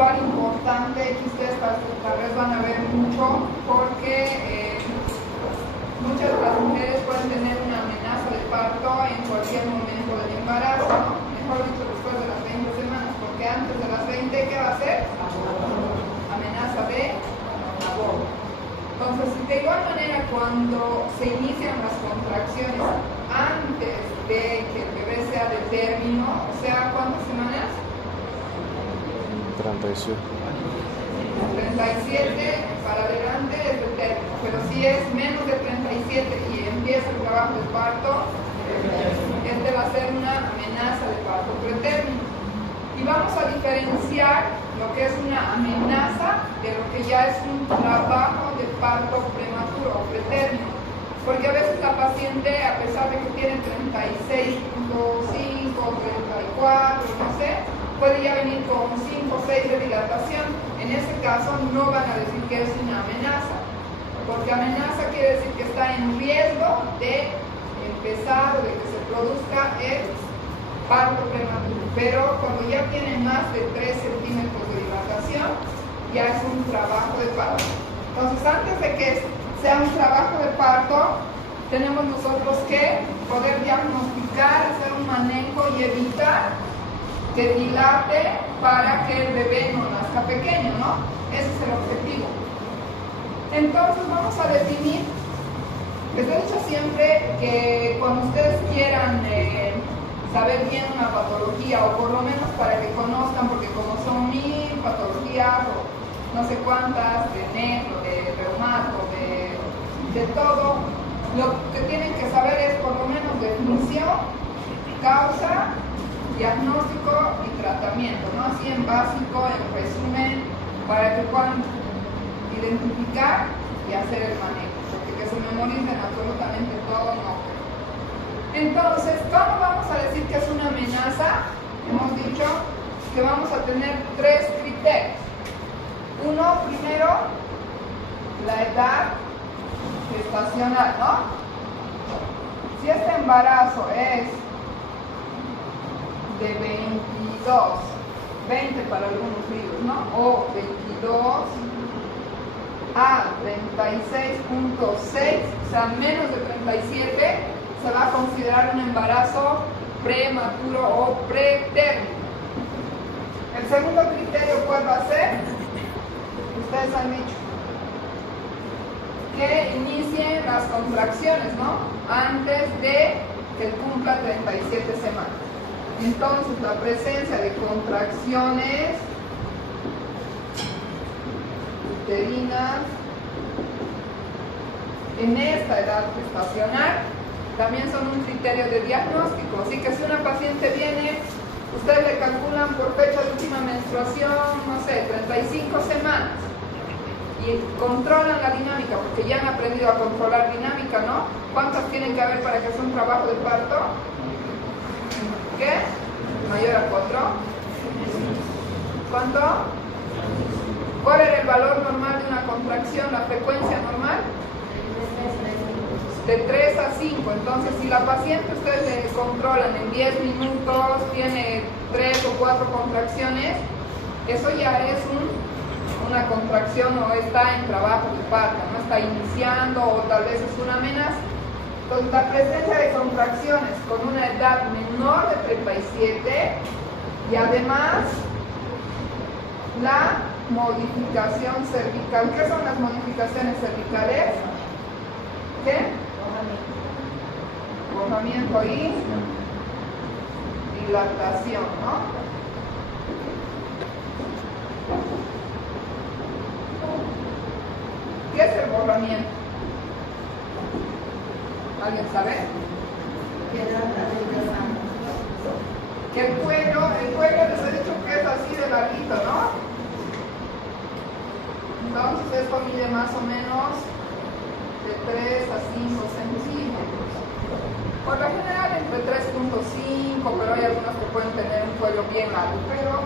igual importante que ustedes tal vez van a ver mucho porque muchas de las mujeres pueden tener una amenaza de parto en cualquier momento del embarazo, ¿no? Mejor dicho, después de las 20 semanas, porque antes de las 20, ¿qué va a ser? Amenaza de aborto. Entonces, de igual manera, cuando se inician las contracciones antes de que el bebé sea de término, o sea, ¿cuántas semanas? 37. 37 para adelante es de término, pero si es menos de 37 y empieza el trabajo de parto, este va a ser una amenaza de parto pretérmino. Y vamos a diferenciar lo que es una amenaza de lo que ya es un trabajo de parto prematuro o pretérmino. Porque a veces la paciente, a pesar de que tiene 36.5, 34, no sé, puede ya venir con 5 o 6 de dilatación. En ese caso no van a decir que es una amenaza, porque amenaza quiere decir que está en riesgo de empezar o de que se produzca el parto prematuro. Pero cuando ya tiene más de 3 centímetros de dilatación, ya es un trabajo de parto. Entonces, antes de que sea un trabajo de parto, tenemos nosotros que poder diagnosticar, hacer un manejo y evitar que dilate para que el bebé no nazca pequeño, ¿no? Ese es el objetivo. Entonces vamos a definir, les he dicho siempre que cuando ustedes quieran saber bien una patología, o por lo menos para que conozcan, porque como son 1000 patologías o no sé cuántas, de nefro, de reumato, de todo, lo que tienen que saber es por lo menos definición, causa, diagnóstico y tratamiento, ¿no? Así en básico, en resumen, para que puedan identificar y hacer el manejo, porque que se memoricen absolutamente todo, no. Entonces, ¿cómo vamos a decir que es una amenaza? Hemos dicho que vamos a tener 3 criterios. Uno, primero, la edad gestacional, ¿no? Si este embarazo es de 20 para algunos libros, ¿no? O 22 a 36.6, o sea, menos de 37, se va a considerar un embarazo prematuro o pretérmino. El segundo criterio, ¿cuál va a ser? Ustedes han dicho que inicien las contracciones, ¿no? Antes de que cumpla 37 semanas. Entonces, la presencia de contracciones uterinas en esta edad gestacional también son un criterio de diagnóstico. Así que si una paciente viene, ustedes le calculan por fecha de última menstruación, no sé, 35 semanas, y controlan la dinámica, porque ya han aprendido a controlar dinámica, ¿no? ¿Cuántas tienen que haber para que sea un trabajo de parto? ¿Qué? ¿Mayor a 4? ¿Cuánto? ¿Cuál era el valor normal de una contracción, la frecuencia normal? De 3 a 5. Entonces, si la paciente ustedes le controlan en 10 minutos, tiene 3 o 4 contracciones, eso ya es una contracción o está en trabajo de parto, no está iniciando o tal vez es una amenaza. Entonces, la presencia de contracciones con una edad menor de 37 y además la modificación cervical. ¿Qué son las modificaciones cervicales? ¿Qué? Borramiento y dilatación, ¿no? ¿Qué es el borramiento? ¿Alguien sabe? Que el cuello les he dicho que es así de larguito, ¿no? Entonces esto mide más o menos de 3 a 5 centímetros. Por lo general entre 3.5, pero hay algunos que pueden tener un cuello bien largo, pero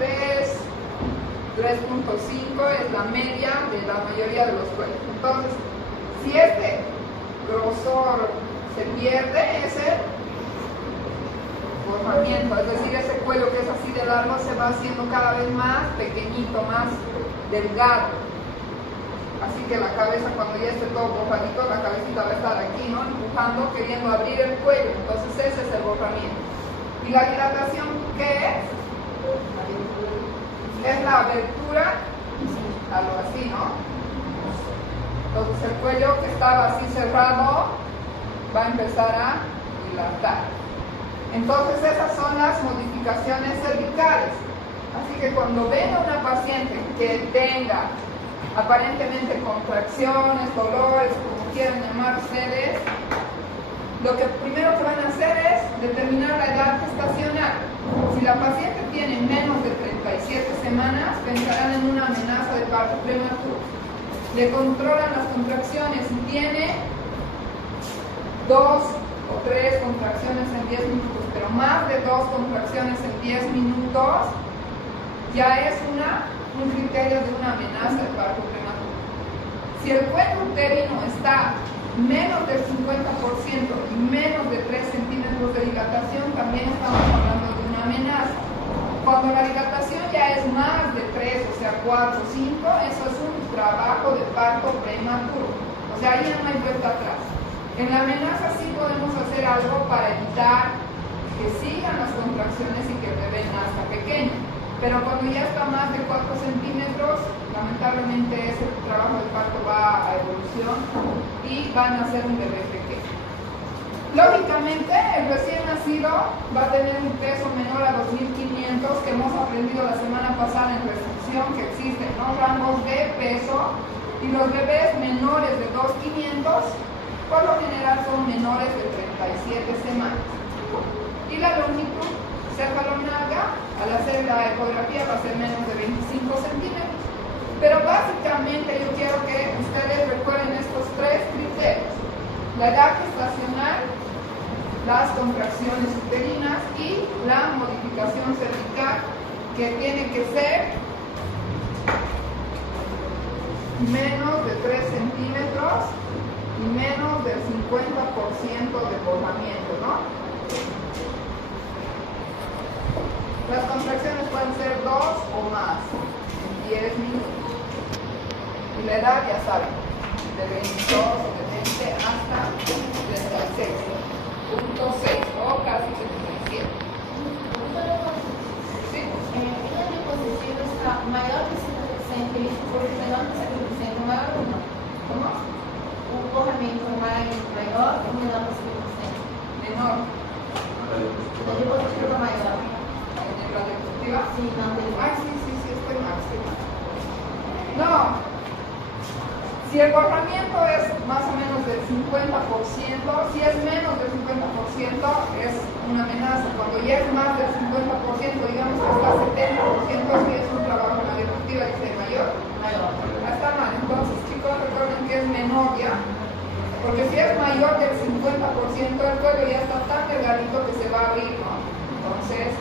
3.5 es la media de la mayoría de los cuellos. Entonces, si este grosor se pierde, es el borramiento, es decir, ese cuello cuello que es así de largo se va haciendo cada vez más pequeñito, más delgado. Así que la cabeza, cuando ya esté todo bojadito, la cabecita va a estar aquí, ¿no? Empujando, queriendo abrir el cuello. Entonces ese es el bojamiento. ¿Y la dilatación qué es? Es la abertura, algo así, ¿no? Entonces el cuello que estaba así cerrado va a empezar a dilatar. Entonces esas son las modificaciones cervicales. Así que cuando venga una paciente que tenga aparentemente contracciones, dolores, como quieran llamar ustedes, lo que primero que van a hacer es determinar la edad gestacional. Si la paciente tiene menos de 37 semanas, pensarán en una amenaza de parto prematuro. Le controlan las contracciones. Si tiene 2 o 3 contracciones en 10 minutos, pero más de 2 contracciones en 10 minutos, ya es un criterio de una amenaza de parto prematuro. Si el cuello uterino está menos del 50% y menos de 3 centímetros de dilatación, también estamos hablando de una amenaza. Cuando la dilatación ya es más de 3, o sea 4 o 5, eso es un trabajo de parto prematuro. O sea, ahí ya no hay vuelta atrás. En la amenaza sí podemos hacer algo para evitar que sigan las contracciones y que el bebé nazca pequeño. Pero cuando ya está más de 4 centímetros, lamentablemente ese trabajo de parto va a evolución y van a ser un bebé pequeño. Lógicamente, el recién nacido va a tener un peso menor a 2.500, que hemos aprendido la semana pasada en restricción, que existen los rangos de peso, y los bebés menores de 2.500 por lo general son menores de 37 semanas. Y la longitud cefalonalga, al hacer la ecografía, va a ser menos de 25 centímetros. Pero básicamente yo quiero que ustedes recuerden estos 3 criterios: la edad gestacional, las contracciones uterinas y la modificación cervical, que tiene que ser menos de 3 centímetros y menos del 50% de bojamiento, ¿no? Las contracciones pueden ser 2 o más en 10 minutos. Y la edad, ya saben, de 22 o de 20 hasta 36.6 o casi 77. ¿Sí? ¿La disposición está mayor que 50% y menor que 50%? ¿Mayor o no? ¿Cómo? Un bojamiento mayor o menor que 50%? Menor. La disposición es mayor. ¿En la deportiva? Sí, no, Ay, sí, estoy mal, estoy mal. No. Si el bojamiento es más o menos del 50%, si es menos del 50% es una amenaza. Cuando ya es más del 50%, digamos hasta 70%, si es un trabajo en la deportiva y es mayor. mayor. Está mal. Entonces, chicos, recuerden que es menor ya. Porque si es mayor del 50%, el cuello ya está tan delgadito que se va a abrir, ¿no? Entonces,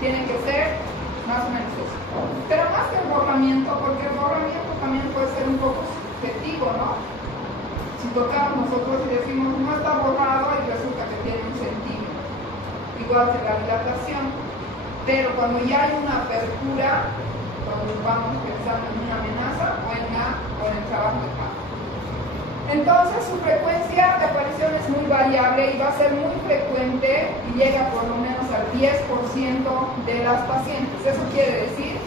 tiene que ser más o menos eso. Pero más que el borramiento, porque el borramiento también puede ser un poco subjetivo, ¿no? Si tocamos nosotros y decimos no está borrado y resulta que tiene 1 centímetro, igual que la dilatación. Pero cuando ya hay una apertura, cuando vamos pensando en una amenaza o en el trabajo de parto. Entonces su frecuencia de aparición es muy variable y va a ser muy frecuente y llega por lo menos al 10% de las pacientes. Eso quiere decir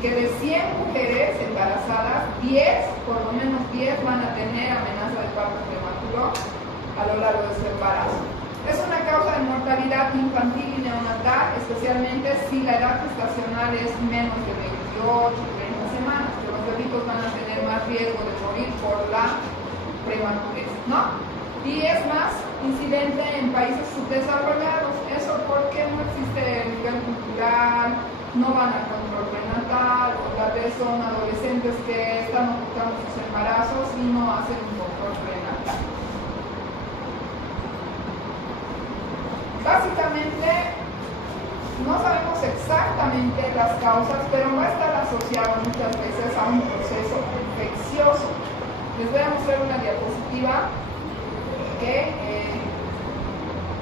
que de 100 mujeres embarazadas, 10, por lo menos 10 van a tener amenaza de parto prematuro a lo largo de su embarazo. Es una causa de mortalidad infantil y neonatal, especialmente si la edad gestacional es menos de 28 o 30 semanas, que los bebitos van a tener más riesgo de morir por la prematurez, ¿no? Y es más incidente en países subdesarrollados. Eso porque no existe el nivel cultural, no van al control prenatal, o tal vez son adolescentes que están ocultando sus embarazos y no hacen un control prenatal. Básicamente, no sabemos exactamente las causas, pero va a estar asociado muchas veces a un proceso infeccioso. Les voy a mostrar una diapositiva que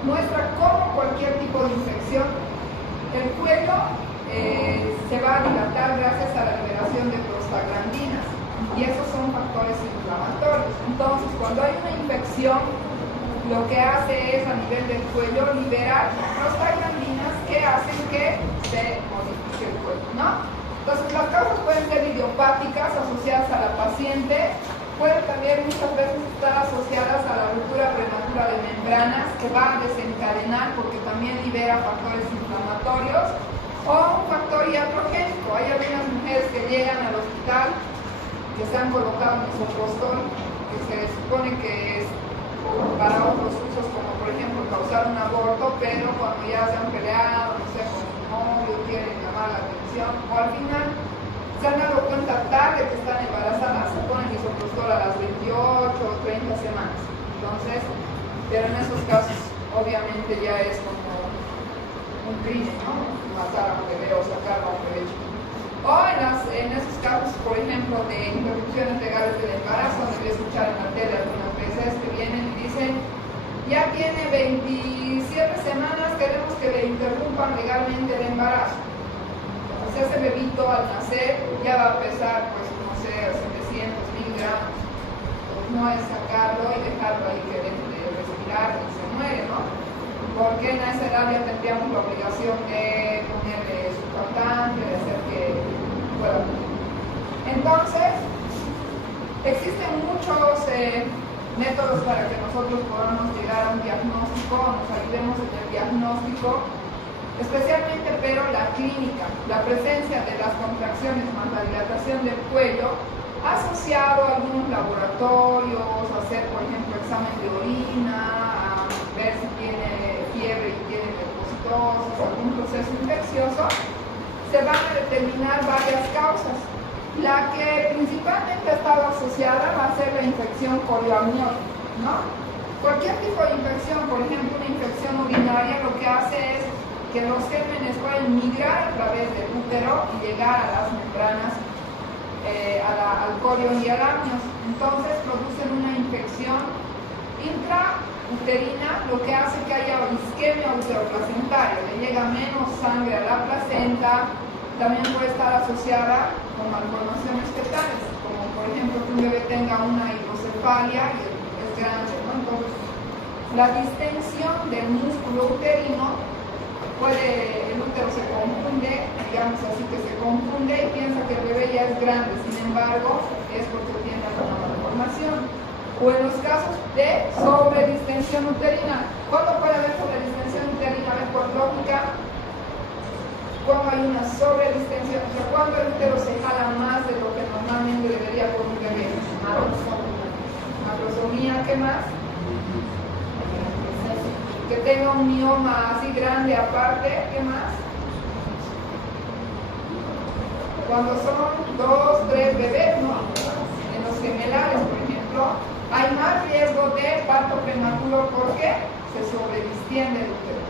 muestra cómo cualquier tipo de infección, el cuello se va a dilatar gracias a la liberación de prostaglandinas, y esos son factores inflamatorios. Entonces, cuando hay una infección, lo que hace es a nivel del cuello liberar prostaglandinas que hacen que se modifique el cuello, ¿no? Entonces, las causas pueden ser idiopáticas asociadas a la paciente, pueden también muchas veces estar asociadas a la ruptura prematura de membranas, que va a desencadenar porque también libera factores inflamatorios, o un factor iatrogénico. Hay algunas mujeres que llegan al hospital que se han colocado misoprostol, que se supone que es para otros usos, como por ejemplo causar un aborto, pero cuando ya se han peleado, no sé, con su novio, quieren llamar la atención, o al final se han dado cuenta tarde que están embarazadas, se ponen misoprostol a las 28 o 30 semanas. Entonces, pero en esos casos obviamente ya es como un crimen, ¿no? Matar a un bebé o sacar a un bebé chiquito. O en esos casos, por ejemplo, de interrupciones legales del embarazo, donde voy a escuchar en la tele algunas veces que vienen y dicen: ya tiene 27 semanas, queremos que le interrumpan legalmente el embarazo. Entonces ese bebito al nacer ya va a pesar, pues no sé, 700.000 gramos. Pues no es sacarlo y dejarlo ahí que deje de respirar y se muere, ¿no? Porque en esa edad ya tendríamos la obligación de ponerle su cantante, de hacer que pueda morir. Entonces, existen muchos métodos para que nosotros podamos llegar a un diagnóstico, nos ayudemos en el diagnóstico, especialmente pero la clínica, la presencia de las contracciones más la dilatación del cuello, asociado a algunos laboratorios, hacer por ejemplo examen de orina, a ver si tiene fiebre y tiene leucocitosis, algún proceso infeccioso, se van a determinar varias causas. La que principalmente ha estado asociada va a ser la infección corioamniótica, ¿no? Cualquier tipo de infección, por ejemplo una infección urinaria, lo que hace es que los gérmenes pueden migrar a través del útero y llegar a las membranas, al corión y al amnios. Entonces producen una infección intrauterina, lo que hace que haya isquemia uteroplacentaria, le llega menos sangre a la placenta. También puede estar asociada con malformaciones fetales, como por ejemplo que un bebé tenga una hidrocefalia y es grande, ¿no? Entonces, la distensión del músculo uterino el útero se confunde, digamos así que se confunde y piensa que el bebé ya es grande, sin embargo, es porque tiene alguna malformación. O en los casos de sobredistensión uterina. ¿Cuándo puede haber sobredistensión uterina? A ver, por lógica, cuando hay una sobredistensión, o sea, cuando el útero se jala más de lo que normalmente debería por un bebé. Macrosomía, ¿qué más? Que tenga un mioma así grande aparte, ¿qué más? Cuando son 2, 3 bebés, ¿no? En los gemelares, por ejemplo, hay más riesgo de parto prematuro porque se sobredistiende el útero.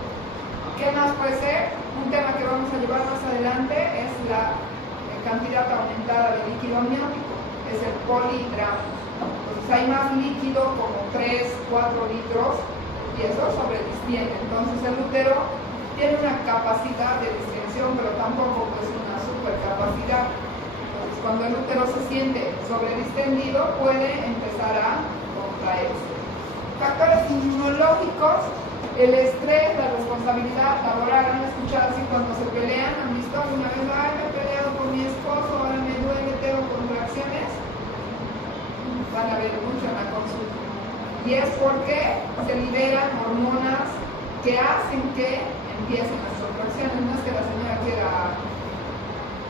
¿Qué más puede ser? Un tema que vamos a llevar más adelante es la cantidad aumentada de líquido amniótico, es el polihidrato. Entonces hay más líquido, como 3, 4 litros, y eso sobredistiende. Entonces el útero tiene una capacidad de distensión, pero tampoco es una supercapacidad. Entonces cuando el útero se siente sobredistendido, puede empezar a contraerse. Factores inmunológicos: el estrés, la responsabilidad laboral. ¿Han escuchado así cuando se pelean? ¿Han visto alguna vez? Ay, me he peleado con mi esposo, ahora me duele, tengo contracciones. Van a ver mucho en la consulta. Y es porque se liberan hormonas que hacen que empiecen las contracciones. No es que la señora quiera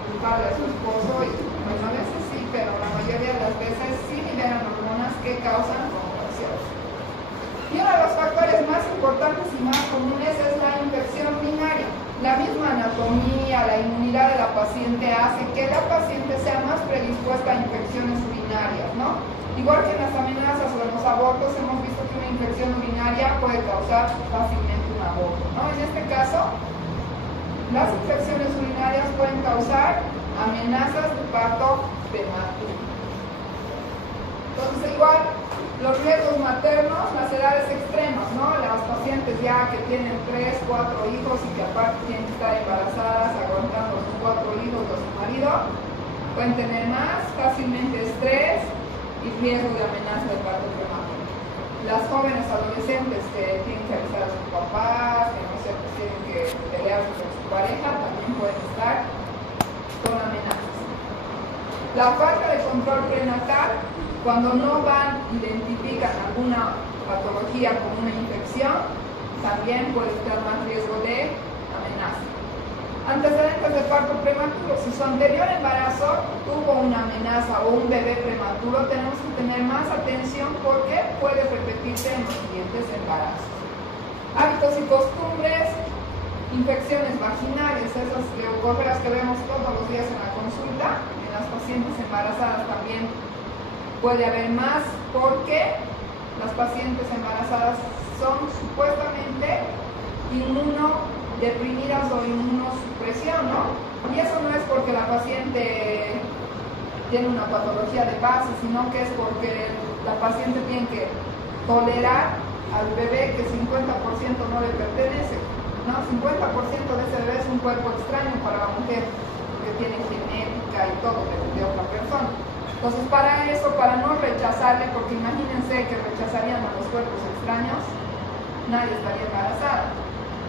culparle a su esposo, y bueno, a veces sí, pero la mayoría de las veces sí liberan hormonas que causan contracciones. Y uno de los factores más importantes y más comunes es la infección urinaria. La misma anatomía, la inmunidad de la paciente hace que la paciente sea más predispuesta a infecciones urinarias, ¿no? Igual que en las amenazas o en los abortos, hemos visto que una infección urinaria puede causar fácilmente un aborto, ¿no? En este caso, las infecciones urinarias pueden causar amenazas de parto prematuro. Entonces, igual, los riesgos maternos, las edades extremas, ¿no? Las pacientes ya que tienen 3, 4 hijos y que aparte tienen que estar embarazadas, aguantando pueden tener más fácilmente estrés y riesgo de amenaza de parto prematuro. Las jóvenes adolescentes que tienen que avisar a sus papás, que no sé, pues tienen que pelearse con su pareja, también pueden estar con amenazas. La falta de control prenatal, cuando no identifican alguna patología como una infección, también puede estar más riesgo de amenaza. Antecedentes de parto prematuro. Si su anterior embarazo tuvo una amenaza o un bebé prematuro, tenemos que tener más atención porque puede repetirse en los siguientes embarazos. Hábitos y costumbres, infecciones vaginales, esas leucóceras que vemos todos los días en la consulta, en las pacientes embarazadas también puede haber más porque las pacientes embarazadas son supuestamente inmunodeprimidas o inmunosupresión, ¿no? Y eso no es porque la paciente tiene una patología de base, sino que es porque la paciente tiene que tolerar al bebé que 50% no le pertenece, ¿no? 50% de ese bebé es un cuerpo extraño para la mujer, que tiene genética y todo de otra persona. Entonces, para eso, para no rechazarle, porque imagínense que rechazarían a los cuerpos extraños, nadie estaría embarazada.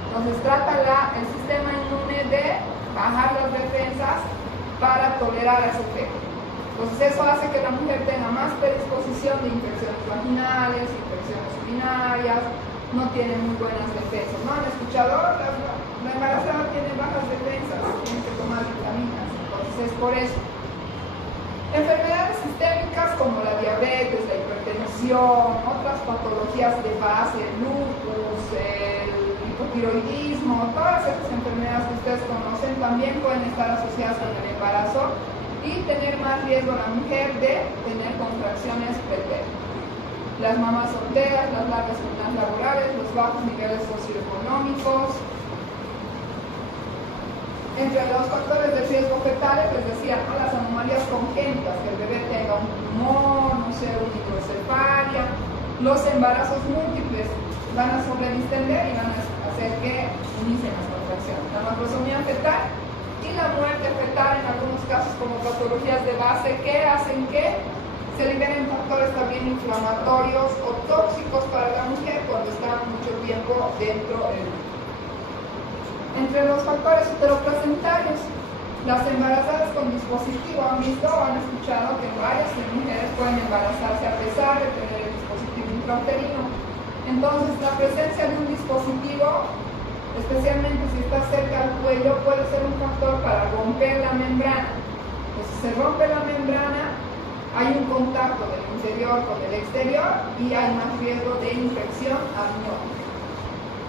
Entonces, trata el sistema inmune de bajar las defensas para tolerar a ese efecto. Entonces, eso hace que la mujer tenga más predisposición de infecciones vaginales, infecciones urinarias, no tiene muy buenas defensas. ¿No han escuchado? La embarazada tiene bajas defensas, tiene que tomar vitaminas. Entonces, es por eso. Enfermedades sistémicas como la diabetes, la hipertensión, otras patologías de base, el lupus, el hipotiroidismo, todas esas enfermedades que ustedes conocen también pueden estar asociadas con el embarazo y tener más riesgo la mujer de tener contracciones pretéritas. Las mamás solteras, las largas jornadas laborales, los bajos niveles socioeconómicos. Entre los factores de riesgo fetales, les decía, ¿no? Las anomalías congénitas, que el bebé tenga un tumor, no sé, una hidrocefalia, los embarazos múltiples van a sobredistender y van a hacer que inicien las contracciones. La macrosomía fetal y la muerte fetal, en algunos casos como patologías de base, que hacen que se liberen factores también inflamatorios o tóxicos para la mujer cuando está mucho tiempo dentro del útero. Entre los factores uteroplacentarios, las embarazadas con dispositivo han visto o han escuchado que varias mujeres pueden embarazarse a pesar de tener el dispositivo intrauterino. Entonces, la presencia de un dispositivo, especialmente si está cerca al cuello, puede ser un factor para romper la membrana. Entonces, se rompe la membrana, hay un contacto del interior con el exterior y hay más riesgo de infección amniótica.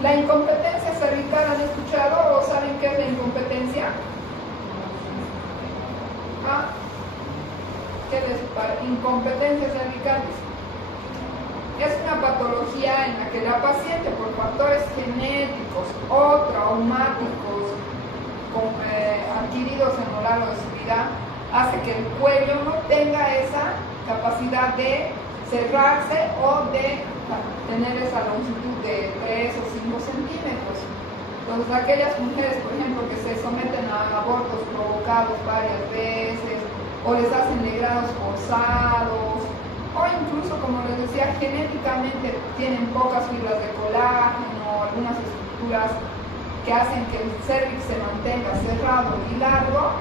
La incompetencia cervical, ¿han escuchado o saben qué es la incompetencia? ¿Ah? ¿Qué les parece? Incompetencia cervical es una patología en la que la paciente, por factores genéticos o traumáticos adquiridos a lo largo de su vida, hace que el cuello no tenga esa capacidad de cerrarse o de tener esa longitud de 3 o 5 centímetros. Entonces, aquellas mujeres, por ejemplo, que se someten a abortos provocados varias veces, o les hacen legrados forzados, o incluso, como les decía, genéticamente tienen pocas fibras de colágeno, algunas estructuras que hacen que el cervix se mantenga cerrado y largo.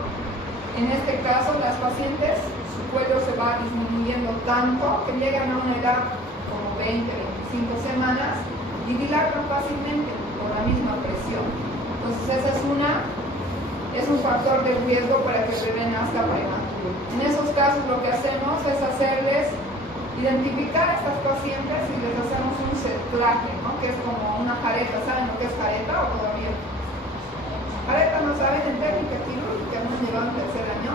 En este caso, las pacientes, su cuello se va disminuyendo tanto que llegan a una edad como 20, 25 semanas y dilatan fácilmente con la misma presión. Entonces, esa es un factor de riesgo para que el bebé nazca prematuro. En esos casos, lo que hacemos es hacerles identificar a estas pacientes y les hacemos un cerclaje, ¿no? Que es como una jareta. ¿Saben lo que es jareta o todavía? Jareta no saben, en técnica quirúrgica, no llevan tercer año.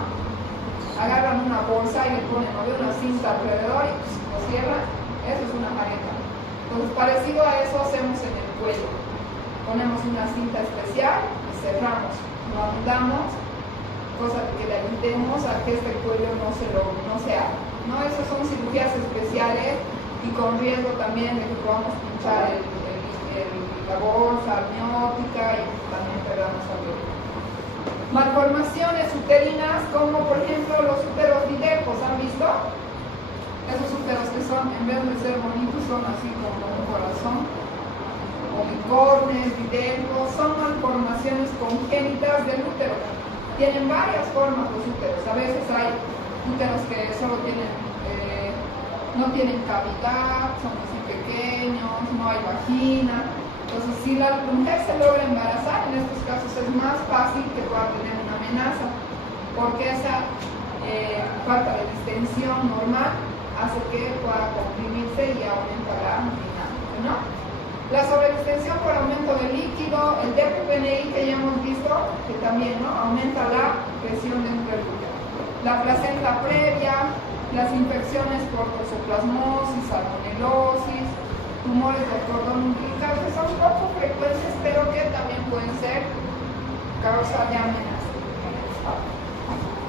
Agarran una bolsa y le ponen una cinta alrededor y pues, lo cierran. Eso es una jareta. Entonces, parecido a eso hacemos en el cuello. Ponemos una cinta especial y cerramos. No ahondamos, cosa que le ayudemos a que este cuello no se abra. ¿No? Esas son cirugías especiales y con riesgo también de que podamos pinchar la bolsa amniótica y también perdamos al bebé. Malformaciones uterinas como por ejemplo los úteros bidecos, ¿han visto? Esos úteros que son, en vez de ser bonitos, son así como un corazón. Unicornes, bidecos, son malformaciones congénitas del útero. Tienen varias formas los úteros. A veces hay úteros que solo tienen, no tienen cavidad, son así pequeños, no hay vagina. Entonces, si la mujer se logra embarazar, en estos casos es más fácil que pueda tener una amenaza, porque esa falta de distensión normal hace que pueda comprimirse y aumenta la dinámica, ¿no? La sobredistensión por aumento del líquido, el DPPNI que ya hemos visto, que también, ¿no?, aumenta la presión dentro del útero. La placenta previa, las infecciones por toxoplasmosis, salmonelosis, tumores del cordón umbilical, que son poco frecuentes, pero que también pueden ser causa de amenaza.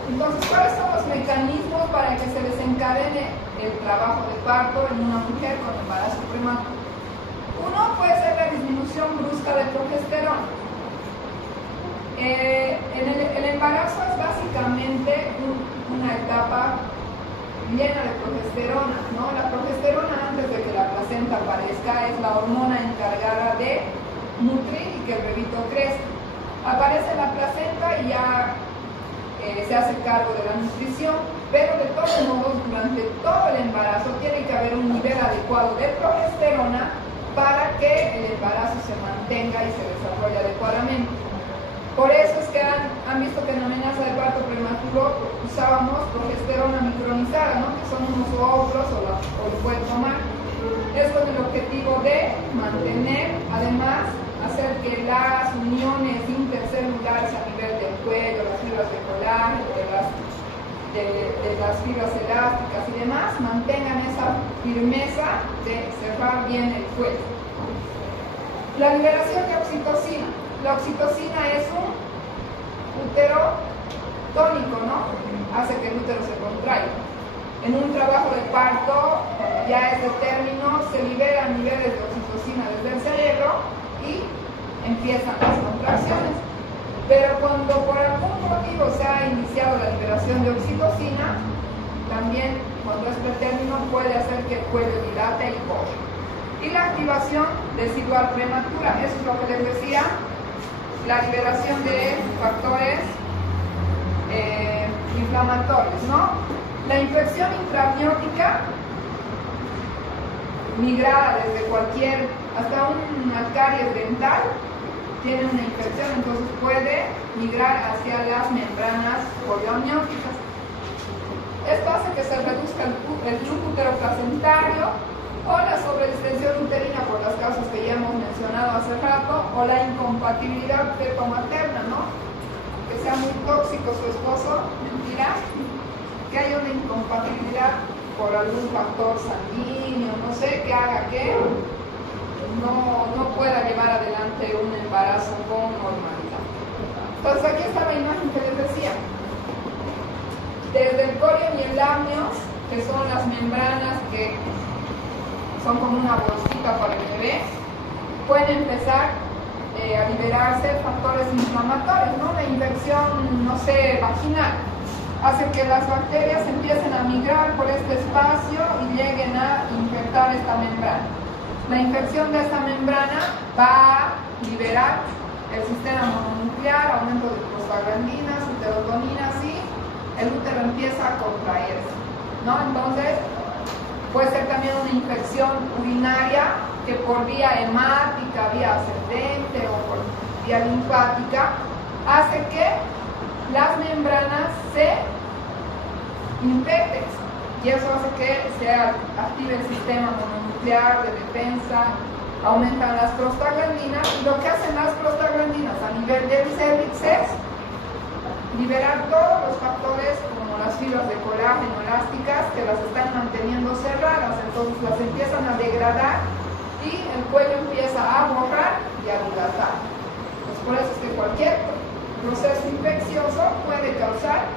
Entonces, ¿cuáles son los mecanismos para que se desencadene el trabajo de parto en una mujer con embarazo prematuro? Uno puede ser la disminución brusca de progesterona. El embarazo es básicamente una etapa llena de progesterona, ¿no? La progesterona, antes de que la placenta aparezca, es la hormona encargada de nutrir y que el bebito crezca. Aparece la placenta y ya se hace cargo de la nutrición, pero de todos modos, durante todo el embarazo tiene que haber un nivel adecuado de progesterona para que el embarazo se mantenga y se desarrolle adecuadamente. Por eso es que han visto que en amenaza de parto prematuro usábamos progesterona micronizada, ¿no?, que son unos óvulos o lo pueden tomar. Es con el objetivo de mantener, además, hacer que las uniones intercelulares a nivel del cuello, las fibras de colágeno, de las fibras elásticas y demás, mantengan esa firmeza de cerrar bien el cuello. La liberación de oxitocina. La oxitocina es un útero tónico, ¿no? Hace que el útero se contraiga. En un trabajo de parto, ya es de término, se liberan niveles de oxitocina desde el cerebro y empiezan las contracciones. Pero cuando por algún motivo se ha iniciado la liberación de oxitocina, también cuando es pretérmino puede hacer que el cuello dilate y corra. Y la activación residual prematura, eso es lo que les decía, la liberación de factores inflamatorios, ¿no? La infección intraamniótica, migrada desde hasta una caries dental, tiene una infección, entonces puede migrar hacia las membranas polioamnióticas. Esto hace que se reduzca el flujo uteroplacentario o la sobredistensión uterina por las causas que ya hemos mencionado hace rato, o la incompatibilidad feto-materna, ¿no? Que sea muy tóxico su esposo, mentira, que haya una incompatibilidad por algún factor sanguíneo, no sé, que haga que no pueda llevar adelante un embarazo con normalidad. Entonces aquí está la imagen que les decía. Desde el corion y el amnios, que son las membranas que son como una bolsita para el bebé, pueden empezar a liberarse factores inflamatorios, ¿no? La infección, no sé, vaginal, hace que las bacterias empiecen a migrar por este espacio y lleguen a infectar esta membrana. La infección de esta membrana va a liberar el sistema mononuclear, aumento de prostaglandinas, uterotoninas, y el útero empieza a contraerse, ¿no? Entonces, puede ser también una infección urinaria que por vía hemática, vía ascendente o por vía linfática hace que las membranas se infecten, y eso hace que se active el sistema mononuclear de defensa, aumentan las prostaglandinas, y lo que hacen las prostaglandinas a nivel del cervix es liberar todos los factores como las fibras de colágeno elásticas que las están manteniendo cerradas, entonces las empiezan a degradar y el cuello empieza a borrar y a dilatar. Pues por eso es que cualquier proceso infeccioso puede causar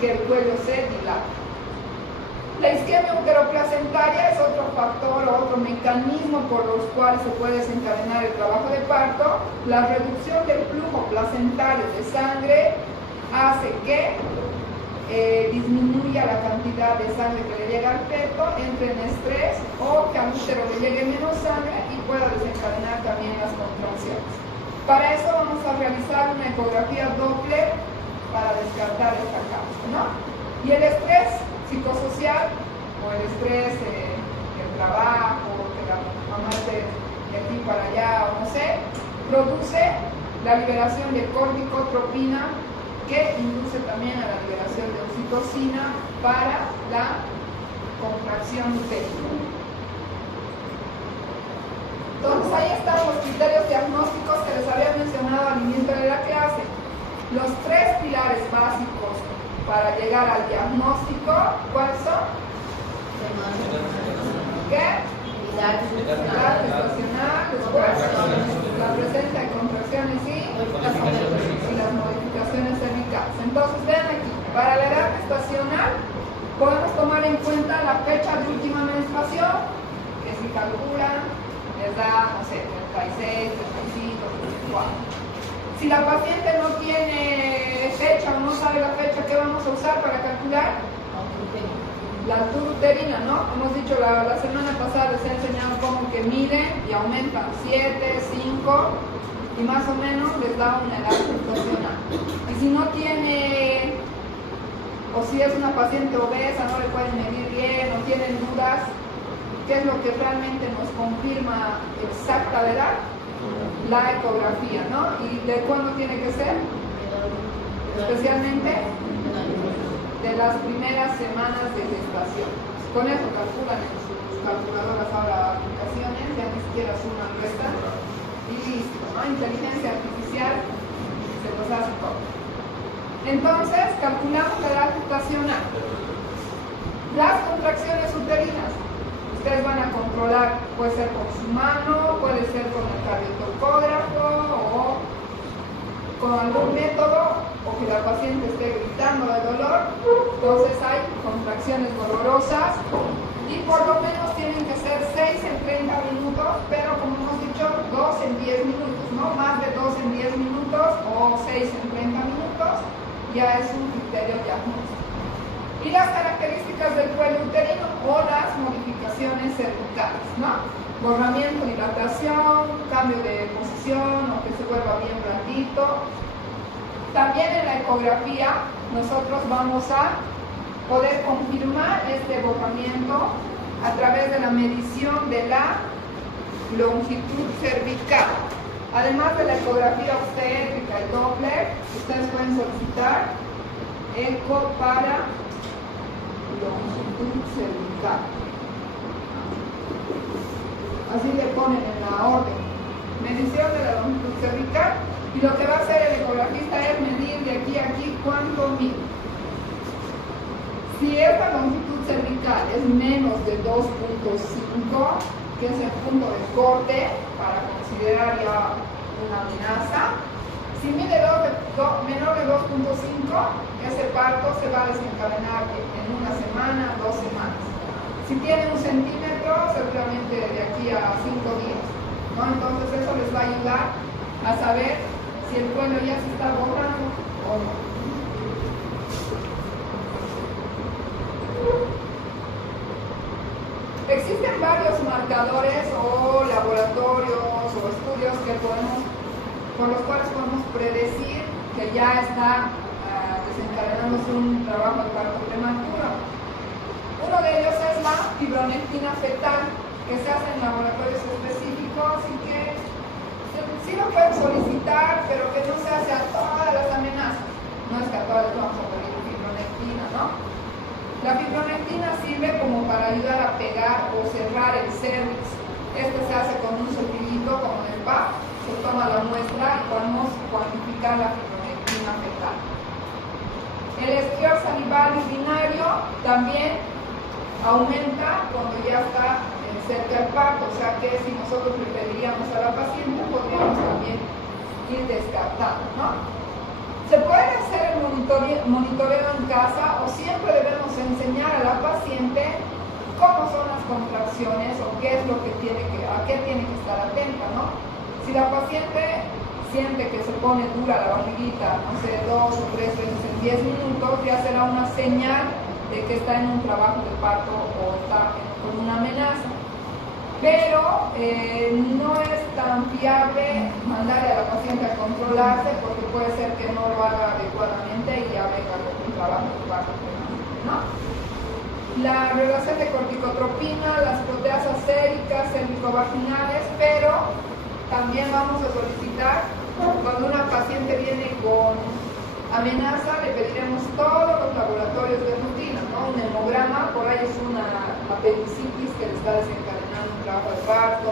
que el cuello se dilate. La isquemia uteroplacentaria es otro factor o otro mecanismo por los cuales se puede desencadenar el trabajo de parto. La reducción del flujo placentario de sangre hace que disminuya la cantidad de sangre que le llega al feto, entre en estrés o que al útero le llegue menos sangre y pueda desencadenar también las contracciones. Para eso vamos a realizar una ecografía Doppler para descartar esta causa, ¿no? Y el estrés psicosocial o el estrés del trabajo, que la mamá esté de aquí para allá o no sé, produce la liberación de corticotropina, que induce también a la liberación de oxitocina para la contracción uterina. Entonces ahí están los criterios diagnósticos que les había mencionado al inicio de la clase. Los tres pilares básicos para llegar al diagnóstico, ¿cuáles son? ¿Qué? Edad gestacional, después la presencia de contracciones y las modificaciones cervicales. Entonces vean aquí, para la edad gestacional podemos tomar en cuenta la fecha de última menstruación, que si calculan les da, no sé, 36, 35, 34. Si la paciente no tiene fecha o no sabe la fecha, ¿qué vamos a usar para calcular? La altura uterina, ¿no? Hemos dicho la semana pasada, les he enseñado cómo que miden y aumentan 7, 5 y más o menos les da una edad gestacional. Y si no tiene, o si es una paciente obesa, no le pueden medir bien, o tienen dudas, ¿qué es lo que realmente nos confirma exacta la edad? La ecografía, ¿no? ¿Y de cuándo tiene que ser? Especialmente de las primeras semanas de gestación. Con eso calculan en sus calculadoras ahora aplicaciones, ya ni siquiera suman, restan y listo, ¿no? Inteligencia artificial se los hace todo. Entonces, calculamos la edad gestacional. Las contracciones uterinas, ustedes van a controlar, puede ser con su mano, puede ser con el cardiotocógrafo o con algún método, o que la paciente esté gritando de dolor. Entonces hay contracciones dolorosas y por lo menos tienen que ser 6 en 30 minutos, pero como hemos dicho, 2 en 10 minutos, no más de 2 en 10 minutos o 6 en 30 minutos, ya es un criterio diagnóstico. Y las características del cuello uterino o las modificaciones cervicales, ¿no? Borramiento, dilatación, cambio de posición o que se vuelva bien blandito. También en la ecografía nosotros vamos a poder confirmar este borramiento a través de la medición de la longitud cervical. Además de la ecografía obstétrica y Doppler, ustedes pueden solicitar eco para longitud cervical. Así le ponen en la orden. Medición de la longitud cervical, y lo que va a hacer el ecografista es medir de aquí a aquí cuánto mide. Si esta longitud cervical es menos de 2.5, que es el punto de corte para considerar ya una amenaza, si mide menor de 2.5, ese parto se va a desencadenar en una semana, 2 semanas. Si tiene 1 centímetro, seguramente de aquí a 5 días, ¿no? Entonces eso les va a ayudar a saber si el cuello ya se está borrando o no. Existen varios marcadores o laboratorios o estudios por los cuales podemos predecir que ya está desencadenándose un trabajo de parto prematuro. Uno de ellos es la fibronectina fetal, que se hace en laboratorios específicos y que sí lo pueden solicitar, pero que no se hace a todas las amenazas. No es que a todas les vamos a pedir fibronectina, ¿no? La fibronectina sirve como para ayudar a pegar o cerrar el cervix. Este se hace con un cepillito como en el PAP, se toma la muestra y podemos cuantificar la fibronectina fetal. El estriol salival urinario también aumenta cuando ya está cerca del parto, o sea que si nosotros le pediríamos a la paciente, podríamos también ir descartando, ¿no? Se puede hacer el monitoreo en casa o siempre debemos enseñar a la paciente cómo son las contracciones o qué es lo que a qué tiene que estar atenta, ¿no? Si la paciente siente que se pone dura la barriguita, no sé, 2 o 3 veces en 10 minutos, ya será una señal de que está en un trabajo de parto o está con una amenaza. Pero no es tan fiable mandarle a la paciente a controlarse porque puede ser que no lo haga adecuadamente y ya venga con un trabajo de parto, ¿no? La relación de corticotropina, las proteasas séricas, cérvico-vaginales, pero también vamos a solicitar, cuando una paciente viene con amenaza, le pediremos todos los laboratorios de rutina, ¿no? Un hemograma, por ahí es una apendicitis que le está desencadenando un trabajo de parto,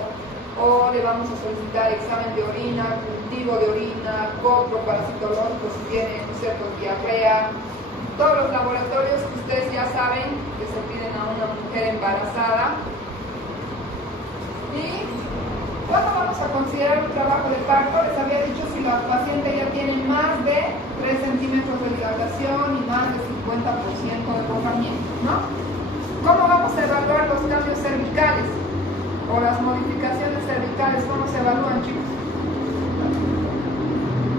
o le vamos a solicitar examen de orina, cultivo de orina, copro parasitológico si tiene, no sé, pues, diarrea, todos los laboratorios que ustedes ya saben que se piden a una mujer embarazada. Y ¿cuándo vamos a considerar un trabajo de parto? Les había dicho si la paciente ya tiene más de 3 centímetros de dilatación y más de 50% de borramiento, ¿no? ¿Cómo vamos a evaluar los cambios cervicales o las modificaciones cervicales? ¿Cómo se evalúan, chicos?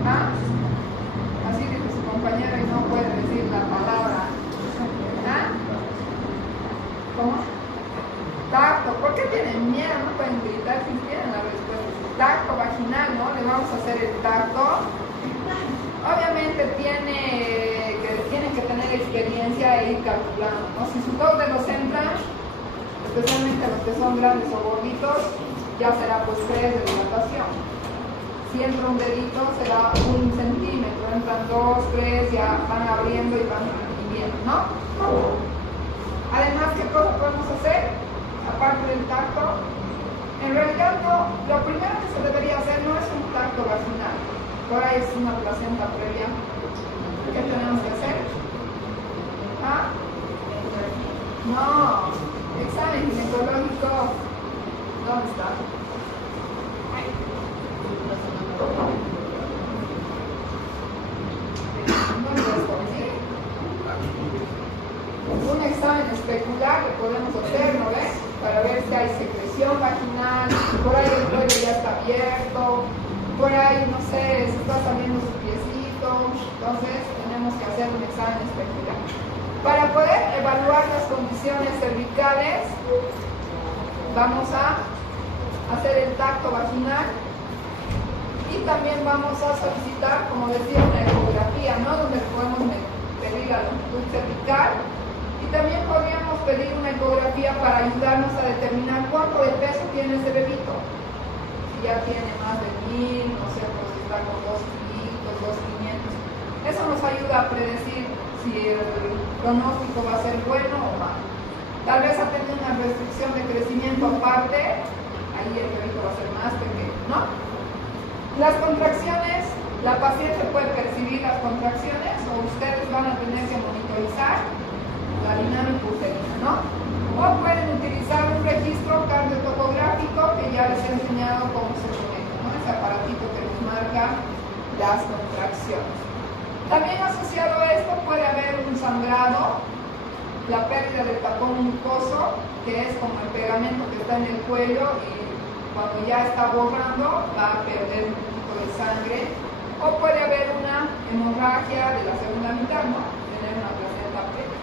¿Ah? Así dice su compañera y no puede decir la palabra. ¿Ah? ¿Cómo? Tacto. ¿Por qué tienen miedo? No pueden gritar si tienen la respuesta. Tacto vaginal, ¿no? Le vamos a hacer el tacto. Obviamente tiene que tener experiencia e ir calculando, ¿no? Si sus 2 dedos entran, especialmente los que son grandes o gorditos, ya será pues 3 de dilatación. Si entra un dedito será 1 centímetro, entran 2, 3, ya van abriendo y van viendo, ¿no? Además, ¿qué cosa podemos hacer? Aparte del tacto, en realidad no, lo primero que se debería hacer no es un tacto vaginal, por ahí es una placenta previa. ¿Qué tenemos que hacer? ¿Ah? No, examen ginecológico, ¿dónde está? Un examen especular que podemos hacer, ¿no ves? Para ver si hay secreción vaginal, por ahí el cuello ya está abierto, por ahí, no sé, se está saliendo su piecito, entonces tenemos que hacer un examen especular. Para poder evaluar las condiciones cervicales, vamos a hacer el tacto vaginal y también vamos a solicitar, como decía, una ecografía, ¿no? Donde podemos pedir la longitud cervical. Y también podríamos pedir una ecografía para ayudarnos a determinar cuánto de peso tiene ese bebito. Si ya tiene más de 1000, no sé, pues está con 2 kilitos, 2500. Eso nos ayuda a predecir si el pronóstico va a ser bueno o malo. Tal vez ha tenido una restricción de crecimiento aparte, ahí el bebito va a ser más pequeño, ¿no? Las contracciones, la paciente puede percibir las contracciones o ustedes van a tener que monitorizar la dinámica uterina, ¿no? O pueden utilizar un registro cardiotocográfico que ya les he enseñado cómo se conecta, ¿no? Ese aparatito que nos marca las contracciones. También asociado a esto puede haber un sangrado, la pérdida del tapón mucoso, que es como el pegamento que está en el cuello y cuando ya está borrando va a perder un poquito de sangre, o puede haber una hemorragia de la segunda mitad, ¿no? Tener una placenta previa.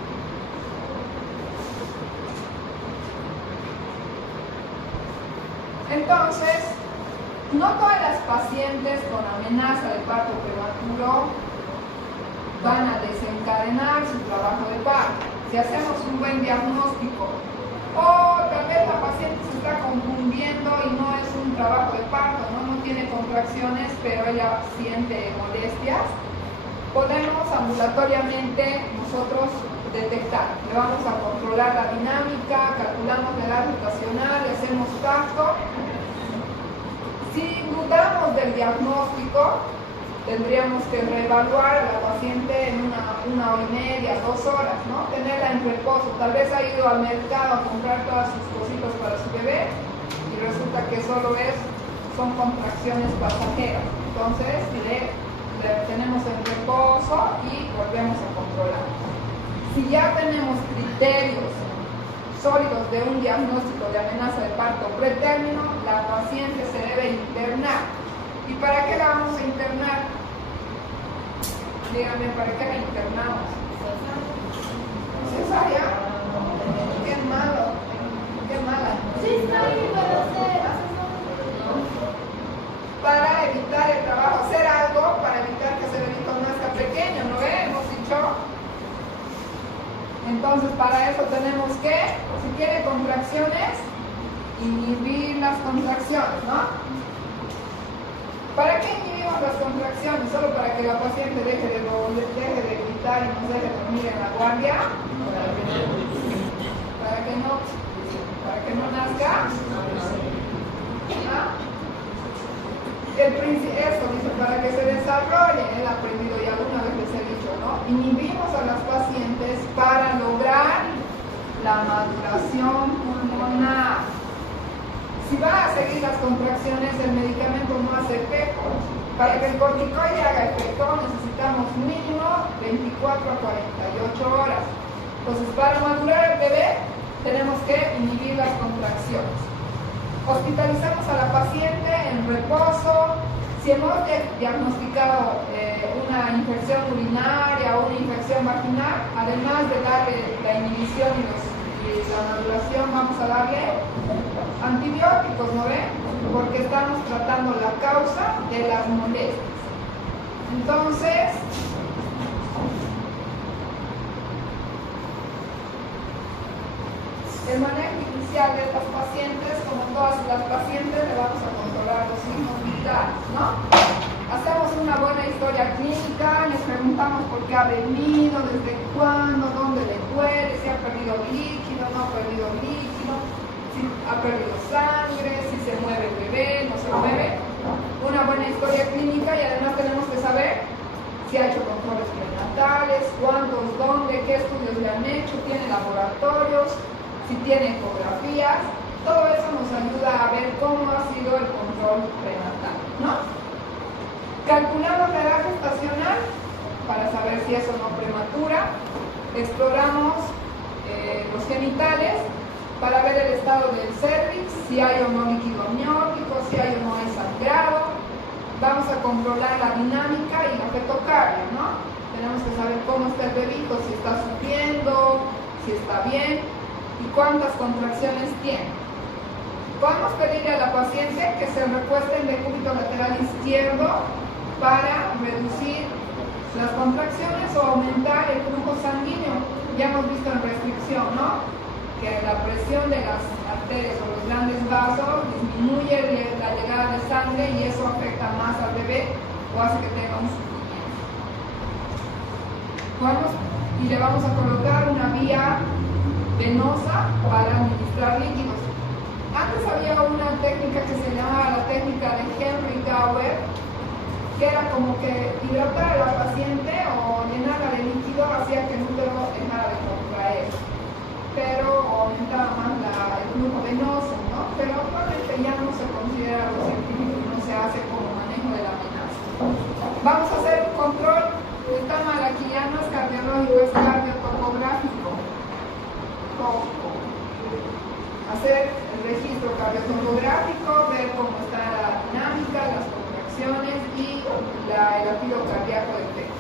Entonces, no todas las pacientes con amenaza de parto prematuro van a desencadenar su trabajo de parto. Si hacemos un buen diagnóstico, o tal vez la paciente se está confundiendo y no es un trabajo de parto, no tiene contracciones, pero ella siente molestias, podemos ambulatoriamente nosotros detectar. Le vamos a controlar la dinámica, calculamos la edad gestacional, le hacemos tacto. Si dudamos del diagnóstico, tendríamos que reevaluar a la paciente en una hora y media, 2 horas, ¿no? Tenerla en reposo. Tal vez ha ido al mercado a comprar todas sus cositas para su bebé y resulta que solo son contracciones pasajeras. Entonces, le tenemos en reposo y volvemos a controlar. Si ya tenemos criterios sólidos de un diagnóstico de amenaza de parto pretérmino, la paciente se debe internar. Y ¿Y para qué la vamos a internar? Díganme, ¿para qué la internamos? ¿Cesárea? Qué malo, qué mala. Sí, está bien, pero para evitar el trabajo, hacer algo para evitar que ese bebito nazca pequeño, ¿no ve? Hemos dicho. Entonces, para eso tenemos que, si tiene contracciones, inhibir las contracciones, ¿no? ¿Para qué inhibimos las contracciones? ¿Solo para que la paciente deje de gritar y nos deje dormir en la guardia? ¿Para que no nazca? ¿Ah? Eso dice, para que se desarrolle, él ha aprendido y alguna vez les he dicho, ¿no? Inhibimos a las pacientes para lograr la maduración pulmonar. Si va a seguir las contracciones, el medicamento no hace efecto. Para que el corticoide haga efecto, necesitamos mínimo 24 a 48 horas. Entonces, para madurar el bebé, tenemos que inhibir las contracciones. Hospitalizamos a la paciente en reposo. Si hemos diagnosticado una infección urinaria o una infección vaginal, además de darle la inhibición y la maduración, vamos a darle antibióticos, ¿no ven? Porque estamos tratando la causa de las molestias. Entonces, el manejo inicial de estas pacientes, como todas las pacientes, le vamos a controlar los signos vitales, ¿no? Hacemos una buena historia clínica, les preguntamos por qué ha venido, desde cuándo, dónde le duele, si ha perdido líquido, no ha perdido líquido, si ha perdido sangre, si se mueve el bebé, no se mueve. Una buena historia clínica y además tenemos que saber si ha hecho controles prenatales, cuántos, dónde, qué estudios le han hecho, tiene laboratorios, si tiene ecografías. Todo eso nos ayuda a ver cómo ha sido el control prenatal, ¿no? Calculamos la edad gestacional para saber si es o no prematura. Exploramos los genitales para ver el estado del cervix, si hay o no líquido amniótico, si hay o no hay sangrado. Vamos a controlar la dinámica y la fetocardia, ¿no? Tenemos que saber cómo está el bebito, si está sufriendo, si está bien y cuántas contracciones tiene. Podemos pedirle a la paciente que se recueste en decúbito lateral izquierdo para reducir las contracciones o aumentar el flujo sanguíneo. Ya hemos visto en restricción, ¿no? Que la presión de las arterias o los grandes vasos disminuye la llegada de sangre y eso afecta más al bebé o hace que tenga un sufrimiento. Y le vamos a colocar una vía venosa para administrar líquidos. Antes había una técnica que se llamaba la técnica de Henry Gauer, que era como que hidratar a la paciente o llenarla de líquido hacía que el útero dejara de contraer, pero aumentaba más el flujo venoso, ¿no? Pero actualmente ya no se considera lo científico, no se hace como manejo de la amenaza. Vamos a hacer un control. Está mal aquí, ya no es cardiológico, es cardiotocográfico. Hacer el registro cardiotocográfico, ver cómo está la dinámica, las contracciones y el latido cardíaco del pecho.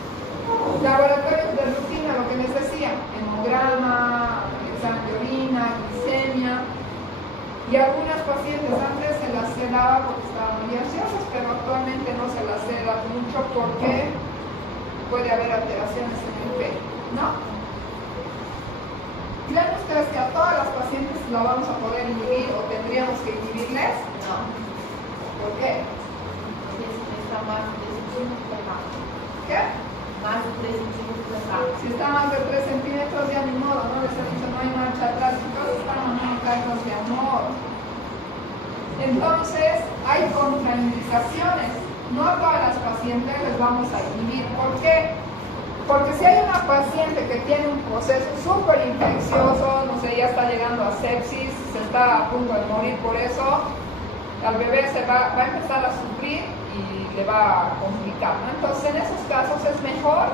Laboratorios de rutina, lo que les decía, hemograma, examen de orina, glicemia. Y algunas pacientes antes se las sedaba porque estaban muy ansiosas, pero actualmente no se las seda mucho porque puede haber alteraciones en el pecho, ¿no? ¿Creen ustedes que a todas las pacientes la vamos a poder inhibir o tendríamos que inhibirles? No. ¿Por qué? Porque está más de 3 centímetros. ¿Qué? Más de 3 centímetros. Si está más de 3 centímetros, ya ni modo, ¿no? Les he dicho, no hay marcha atrás, entonces estamos en casos de amor. Entonces, hay contraindicaciones. No a todas las pacientes les vamos a inhibir. ¿Por qué? Porque si hay una paciente que tiene un proceso súper infeccioso, no sé, ya está llegando a sepsis, se está a punto de morir por eso, al bebé va a empezar a sufrir y le va a complicar, ¿no? Entonces, en esos casos es mejor,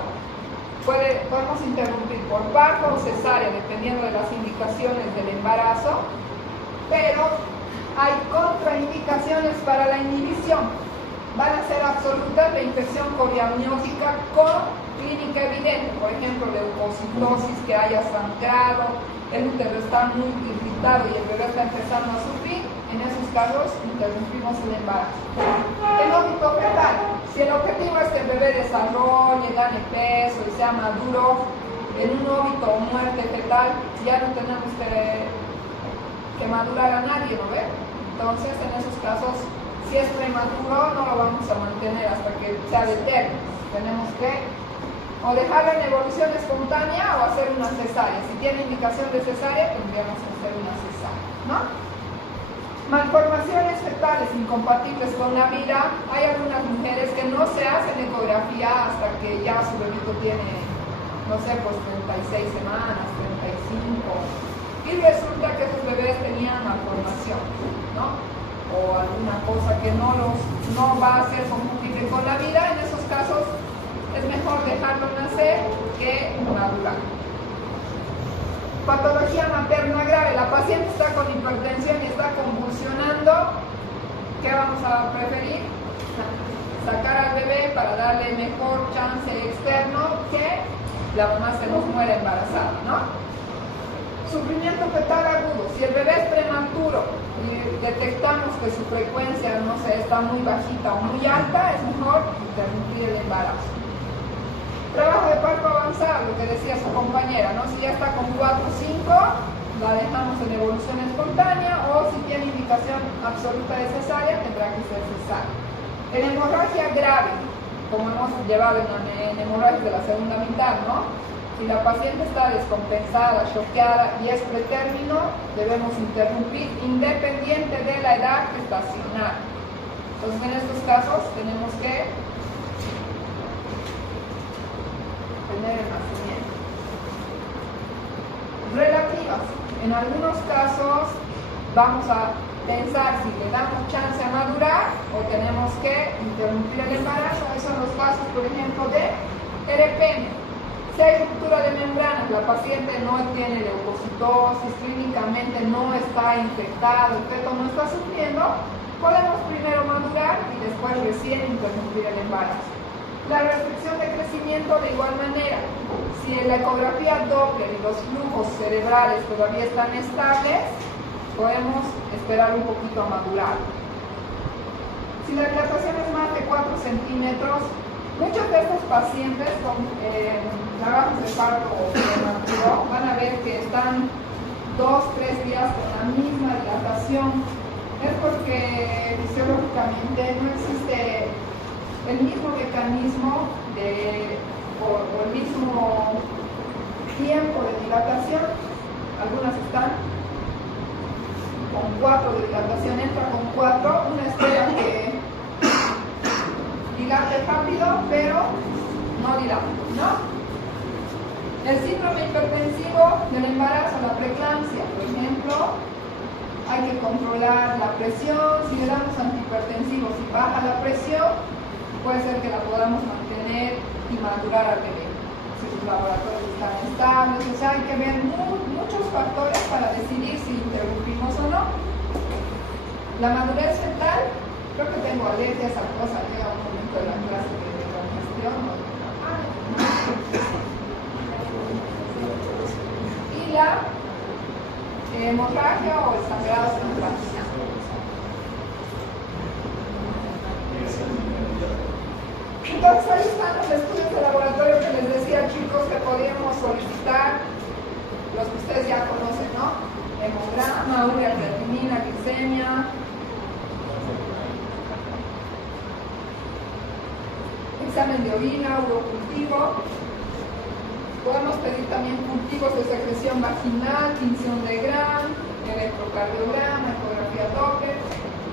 podemos interrumpir por parto o cesárea, dependiendo de las indicaciones del embarazo, pero hay contraindicaciones para la inhibición. van a ser absolutas la infección coriamniótica con clínica evidente, por ejemplo, leucocitosis, que haya sangrado, el útero está muy irritado y el bebé está empezando a sufrir. En esos casos interrumpimos el embarazo. El óbito fetal, si el objetivo es que el bebé desarrolle, gane peso y sea maduro, en un óbito o muerte fetal ya no tenemos que madurar a nadie, ¿no ve? Entonces, en esos casos, si es prematuro, no lo vamos a mantener hasta que sea de término. Tenemos que o dejarlo en evolución espontánea o hacer una cesárea. Si tiene indicación de cesárea, tendríamos que hacer una cesárea, ¿no? Malformaciones fetales incompatibles con la vida. Hay algunas mujeres que no se hacen ecografía hasta que ya su bebito tiene, no sé, pues 36 semanas, 35. Y resulta que sus bebés tenían malformación, ¿no? O alguna cosa que no va a ser compatible con la vida. En esos casos es mejor dejarlo nacer que madurar. Patología materna grave. La paciente está con hipertensión y está convulsionando. ¿Qué vamos a preferir? Sacar al bebé para darle mejor chance externo que la mamá se nos muera embarazada, ¿no? Sufrimiento fetal agudo. Si el bebé es prematuro y detectamos que su frecuencia, no sé, está muy bajita o muy alta, es mejor interrumpir el embarazo. Trabajo de parto avanzado, lo que decía su compañera, ¿no? Si ya está con 4 o 5, la dejamos en evolución espontánea, o si tiene indicación absoluta de cesárea, tendrá que ser cesárea. En hemorragia grave, como hemos llevado en hemorragia de la segunda mitad, ¿no? Si la paciente está descompensada, choqueada y es pretérmino, debemos interrumpir independiente de la edad gestacional. Entonces, en estos casos tenemos que tener el nacimiento. Relativas. En algunos casos vamos a pensar si le damos chance a madurar o tenemos que interrumpir el embarazo. Esos son los casos, por ejemplo, de RPM. Si hay ruptura de membranas, la paciente no tiene leucocitosis, clínicamente no está infectado, el feto no está sufriendo, podemos primero madurar y después recién interrumpir el embarazo. La restricción de crecimiento de igual manera. Si en la ecografía Doppler y los flujos cerebrales todavía están estables, podemos esperar un poquito a madurar. Si la dilatación es más de 4 centímetros, muchos de estos pacientes con trabajos de parto prematuro van a ver que están 2-3 días con la misma dilatación. Es porque fisiológicamente no existe el mismo mecanismo o el mismo tiempo de dilatación. Algunas están con 4 de dilatación, entra con 4, una espera que dilate rápido, pero no dilate, ¿no? El síndrome hipertensivo del embarazo, la preeclampsia, por ejemplo, hay que controlar la presión. Si le damos antihipertensivos y baja la presión, puede ser que la podamos mantener y madurar al bebé. Si sus laboratorios están estables, o sea, hay que ver muchos factores para decidir si interrumpimos o no. La madurez fetal, creo que tengo alergias a cosas, llega un momento de la clase de congestión. Y la hemorragia o el sangrado central. Entonces ahí están los estudios de laboratorio que les decía, chicos, que podíamos solicitar, los que ustedes ya conocen, ¿no? Hemograma, urea, creatinina, glicemia. Examen de orina, urocultivo. Podemos pedir también cultivos de secreción vaginal, tinción de Gram, electrocardiograma, ecografía Doppler,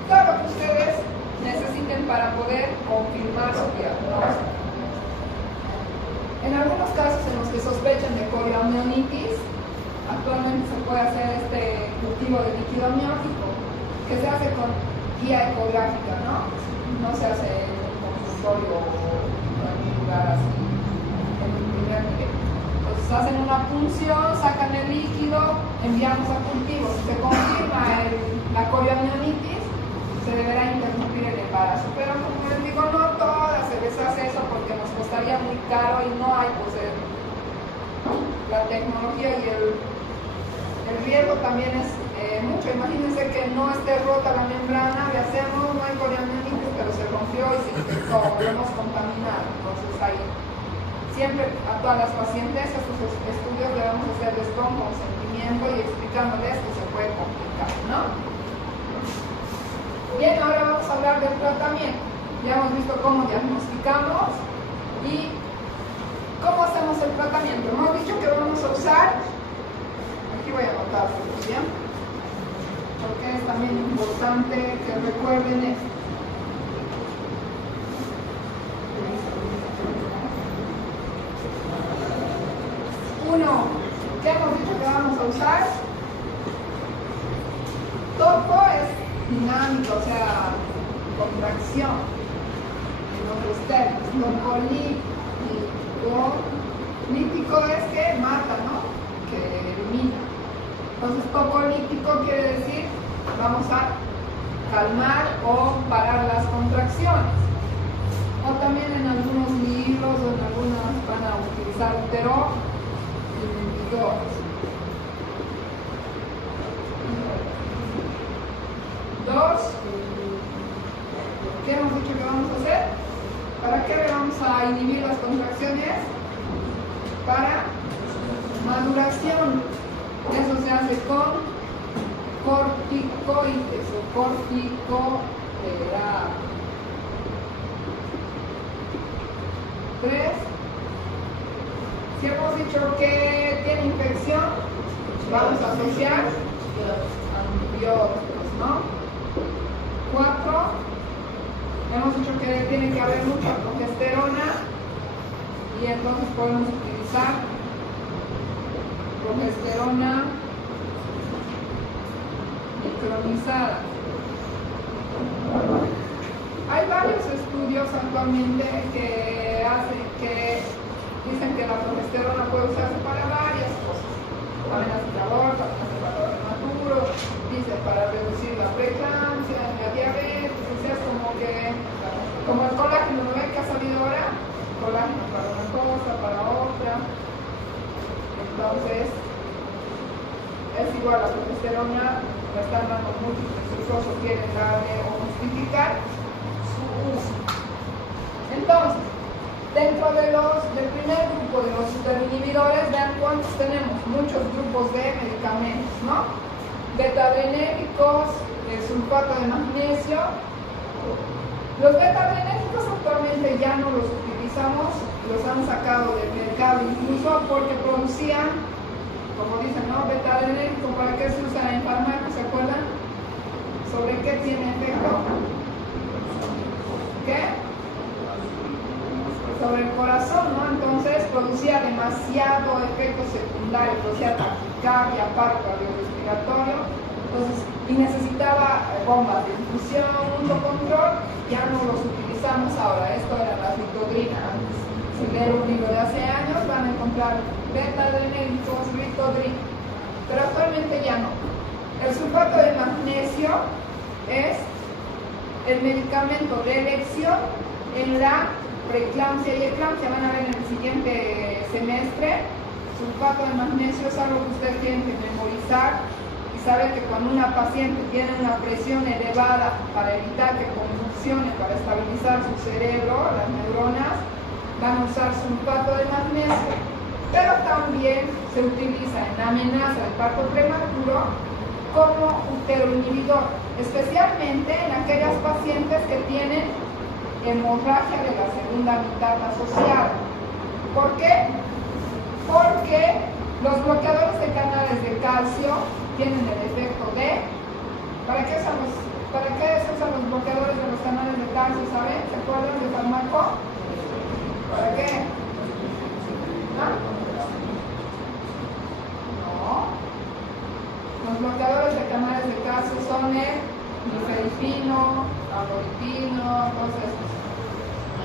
todo lo que ustedes necesiten para poder confirmar su diagnóstico. En algunos casos en los que sospechan de corioamnionitis, actualmente se puede hacer este cultivo de líquido amniótico, que se hace con guía ecográfica, ¿no? No se hace en un consultorio o en un lugar así, en un primer nivel. Entonces hacen una punción, sacan el líquido, enviamos a cultivo. Si se confirma la corioamnionitis, se deberá interrumpir el embarazo. Pero como les digo, no todas se les hace eso porque nos costaría muy caro y no hay pues la tecnología y el riesgo también es mucho. Imagínense que no esté rota la membrana, le hacemos, no hay coriamenitis, pero se rompió y se infectó, lo hemos contaminado. Entonces ahí siempre a todas las pacientes estos estudios debemos hacerles con consentimiento y explicándoles que se puede complicar, ¿no? Bien, ahora vamos a hablar del tratamiento. Ya hemos visto cómo diagnosticamos y cómo hacemos el tratamiento. Hemos dicho que vamos a usar, aquí voy a anotarlo, ¿bien? Porque es también importante que recuerden esto. Uno, ¿qué hemos dicho que vamos a usar? Topo es dinámico, o sea, contracción. En otros términos, topolítico es que mata, ¿no? Que elimina. Entonces, topolítico quiere decir, vamos a calmar o parar las contracciones. O también en algunos libros o en algunas van a utilizar inhibidores. Dos, ¿qué hemos dicho que vamos a hacer? ¿Para qué le vamos a inhibir las contracciones? Para maduración. Eso se hace con corticoides o corticoterapia. 3. Si hemos dicho que tiene infección, vamos a asociar antibióticos, ¿no? 4. Hemos dicho que tiene que haber mucha progesterona y entonces podemos utilizar progesterona micronizada. Hay varios estudios actualmente que dicen que la progesterona puede usarse para varias cosas. Amenazas de aborto, amenazas de valor prematuro, dice para reducir la preeclampsia, la diabetes, o sea, es como el colágeno, ¿no ven que ha salido ahora? Colágeno para una cosa, para otra. Entonces, es igual la progesterona, la están dando muchos estudios o quieren darle o justificar su uso. Entonces, dentro del primer grupo de los superinhibidores, vean cuántos tenemos, muchos grupos de medicamentos, ¿no? Beta-adrenérgicos, sulfato de magnesio. Los beta-adrenérgicos actualmente ya no los utilizamos, los han sacado del mercado incluso porque producían, como dicen, ¿no? Beta-adrenérgico, ¿para qué se usa en farmacia? ¿Se acuerdan? ¿Sobre qué tiene efecto? ¿Qué? Sobre el corazón, ¿no? Entonces producía demasiado efecto secundario, producía taquicardia, paro cardiorrespiratorio, entonces, y necesitaba bombas de infusión, mucho control, ya no los utilizamos ahora. Esto era la ritodrina antes. Si leen un libro de hace años van a encontrar beta-adrenérgicos, ritodrina, pero actualmente ya no. El sulfato de magnesio es el medicamento de elección en la preeclampsia y eclampsia. Van a ver en el siguiente semestre. Sulfato de magnesio es algo que ustedes tienen que memorizar y saber que cuando una paciente tiene una presión elevada, para evitar que convulsione, para estabilizar su cerebro, las neuronas, van a usar sulfato de magnesio. Pero también se utiliza en amenaza de parto prematuro como uteroinhibidor, especialmente en aquellas pacientes que tienen hemorragia de la segunda mitad asociada. ¿Por qué? Porque los bloqueadores de canales de calcio tienen el efecto de... ¿Para qué se usan los bloqueadores de los canales de calcio? ¿Saben? ¿Se acuerdan de fármaco? ¿Para qué? ¿Ah? No. Los bloqueadores de canales de calcio son el nifedipino, amlodipino, cosas.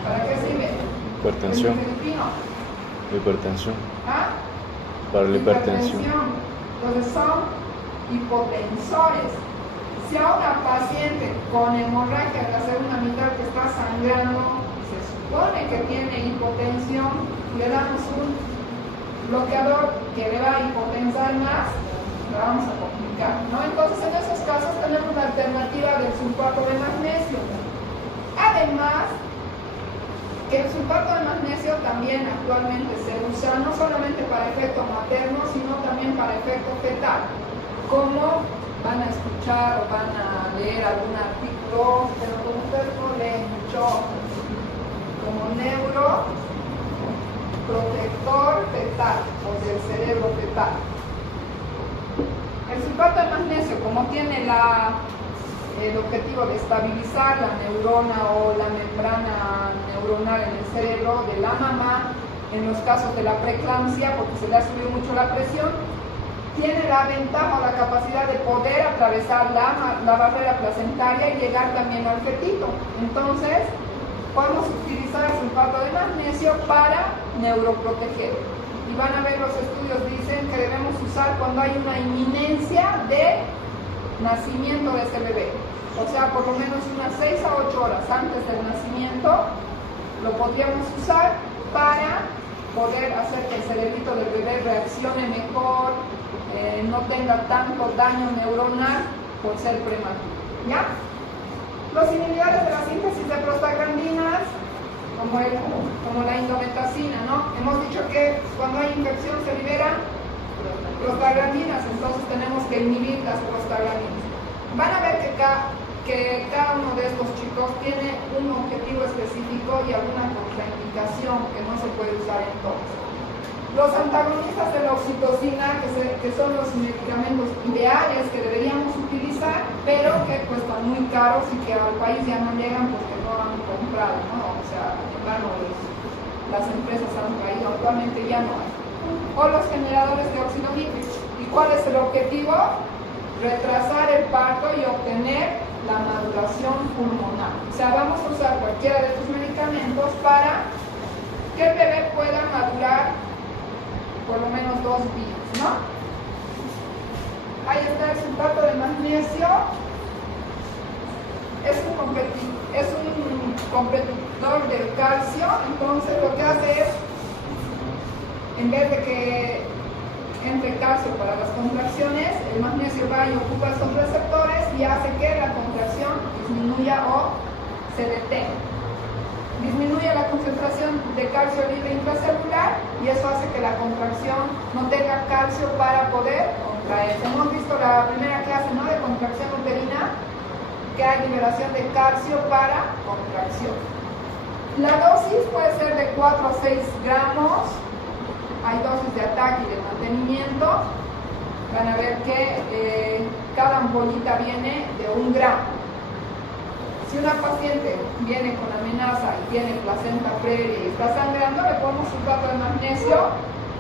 ¿Para qué sirve? Hipertensión. Hipertensión. ¿Ah? Para la hipertensión. Entonces son hipotensores. Si a una paciente con hemorragia de la segunda mitad que está sangrando, se supone que tiene hipotensión, le damos un bloqueador que le va a hipotensar más, la vamos a complicar, ¿no? Entonces, en esos casos tenemos la alternativa del sulfato de magnesio. Además, que el sulfato de magnesio también actualmente se usa no solamente para efecto materno, sino también para efecto fetal. Como van a escuchar o van a leer algún artículo, pero como ustedes no leen mucho, como neuroprotector fetal o del cerebro fetal. El sulfato de magnesio, como tiene el objetivo de estabilizar la neurona o la membrana neuronal en el cerebro de la mamá, en los casos de la preeclampsia, porque se le ha subido mucho la presión, tiene la ventaja o la capacidad de poder atravesar la barrera placentaria y llegar también al fetito. Entonces, podemos utilizar el sulfato de magnesio para neuroproteger. Y van a ver, los estudios dicen que debemos usar cuando hay una inminencia de nacimiento de ese bebé. O sea, por lo menos unas 6 a 8 horas antes del nacimiento, lo podríamos usar para poder hacer que el cerebrito del bebé reaccione mejor, no tenga tanto daño neuronal por ser prematuro. ¿Ya? Los inhibidores de la síntesis de prostaglandinas, como la indometacina, ¿no? Hemos dicho que cuando hay infección se liberan prostaglandinas, entonces tenemos que inhibir las prostaglandinas. Van a ver que cada uno de estos chicos tiene un objetivo específico y alguna contraindicación que no se puede usar en todos. Los antagonistas de la oxitocina, que son los medicamentos ideales que deberíamos utilizar, pero que cuestan muy caros y que al país ya no llegan porque no han comprado, ¿no? O sea, las empresas han traído, actualmente ya no hay. O los generadores de óxido nítrico. ¿Y cuál es el objetivo? Retrasar el parto y obtener la maduración pulmonar. O sea, vamos a usar cualquiera de estos medicamentos para que el bebé pueda madurar por lo menos 2 días, ¿no? Ahí está el sulfato de magnesio. Es un competidor del calcio, entonces lo que hace es, en vez de que entre calcio para las contracciones, el magnesio va y ocupa esos receptores y hace que la contracción disminuya o se detenga. Disminuye la concentración de calcio libre intracelular y eso hace que la contracción no tenga calcio para poder contraer. Hemos visto la primera clase, ¿no?, de contracción uterina, que hay liberación de calcio para contracción. La dosis puede ser de 4 a 6 gramos. Hay dosis de ataque y de mantenimiento. Van a ver que cada ampollita viene de 1 gramo. Si una paciente viene con amenaza y tiene placenta previa y está sangrando, le ponemos sulfato de magnesio.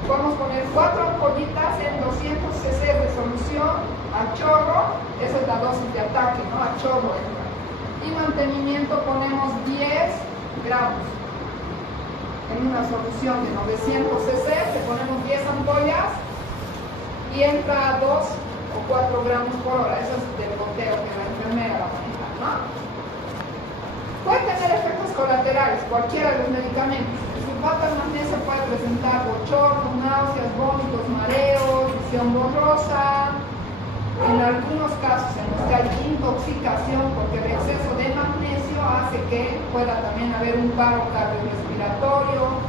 Podemos poner 4 ampollitas en 200 cc de solución a chorro. Esa es la dosis de ataque, ¿no? A chorro. Y mantenimiento ponemos 10 gramos. En una solución de 900 cc le ponemos 10 ampollas y entra a 2 o 4 gramos por hora. Eso es del goteo que la enfermera va a manejar, ¿no? Puede tener efectos colaterales, cualquiera de los medicamentos. El sulfato de magnesio puede presentar bochornos, náuseas, vómitos, mareos, visión borrosa. En algunos casos en los que hay intoxicación, porque el exceso de magnesio hace que pueda también haber un paro cardiorrespiratorio,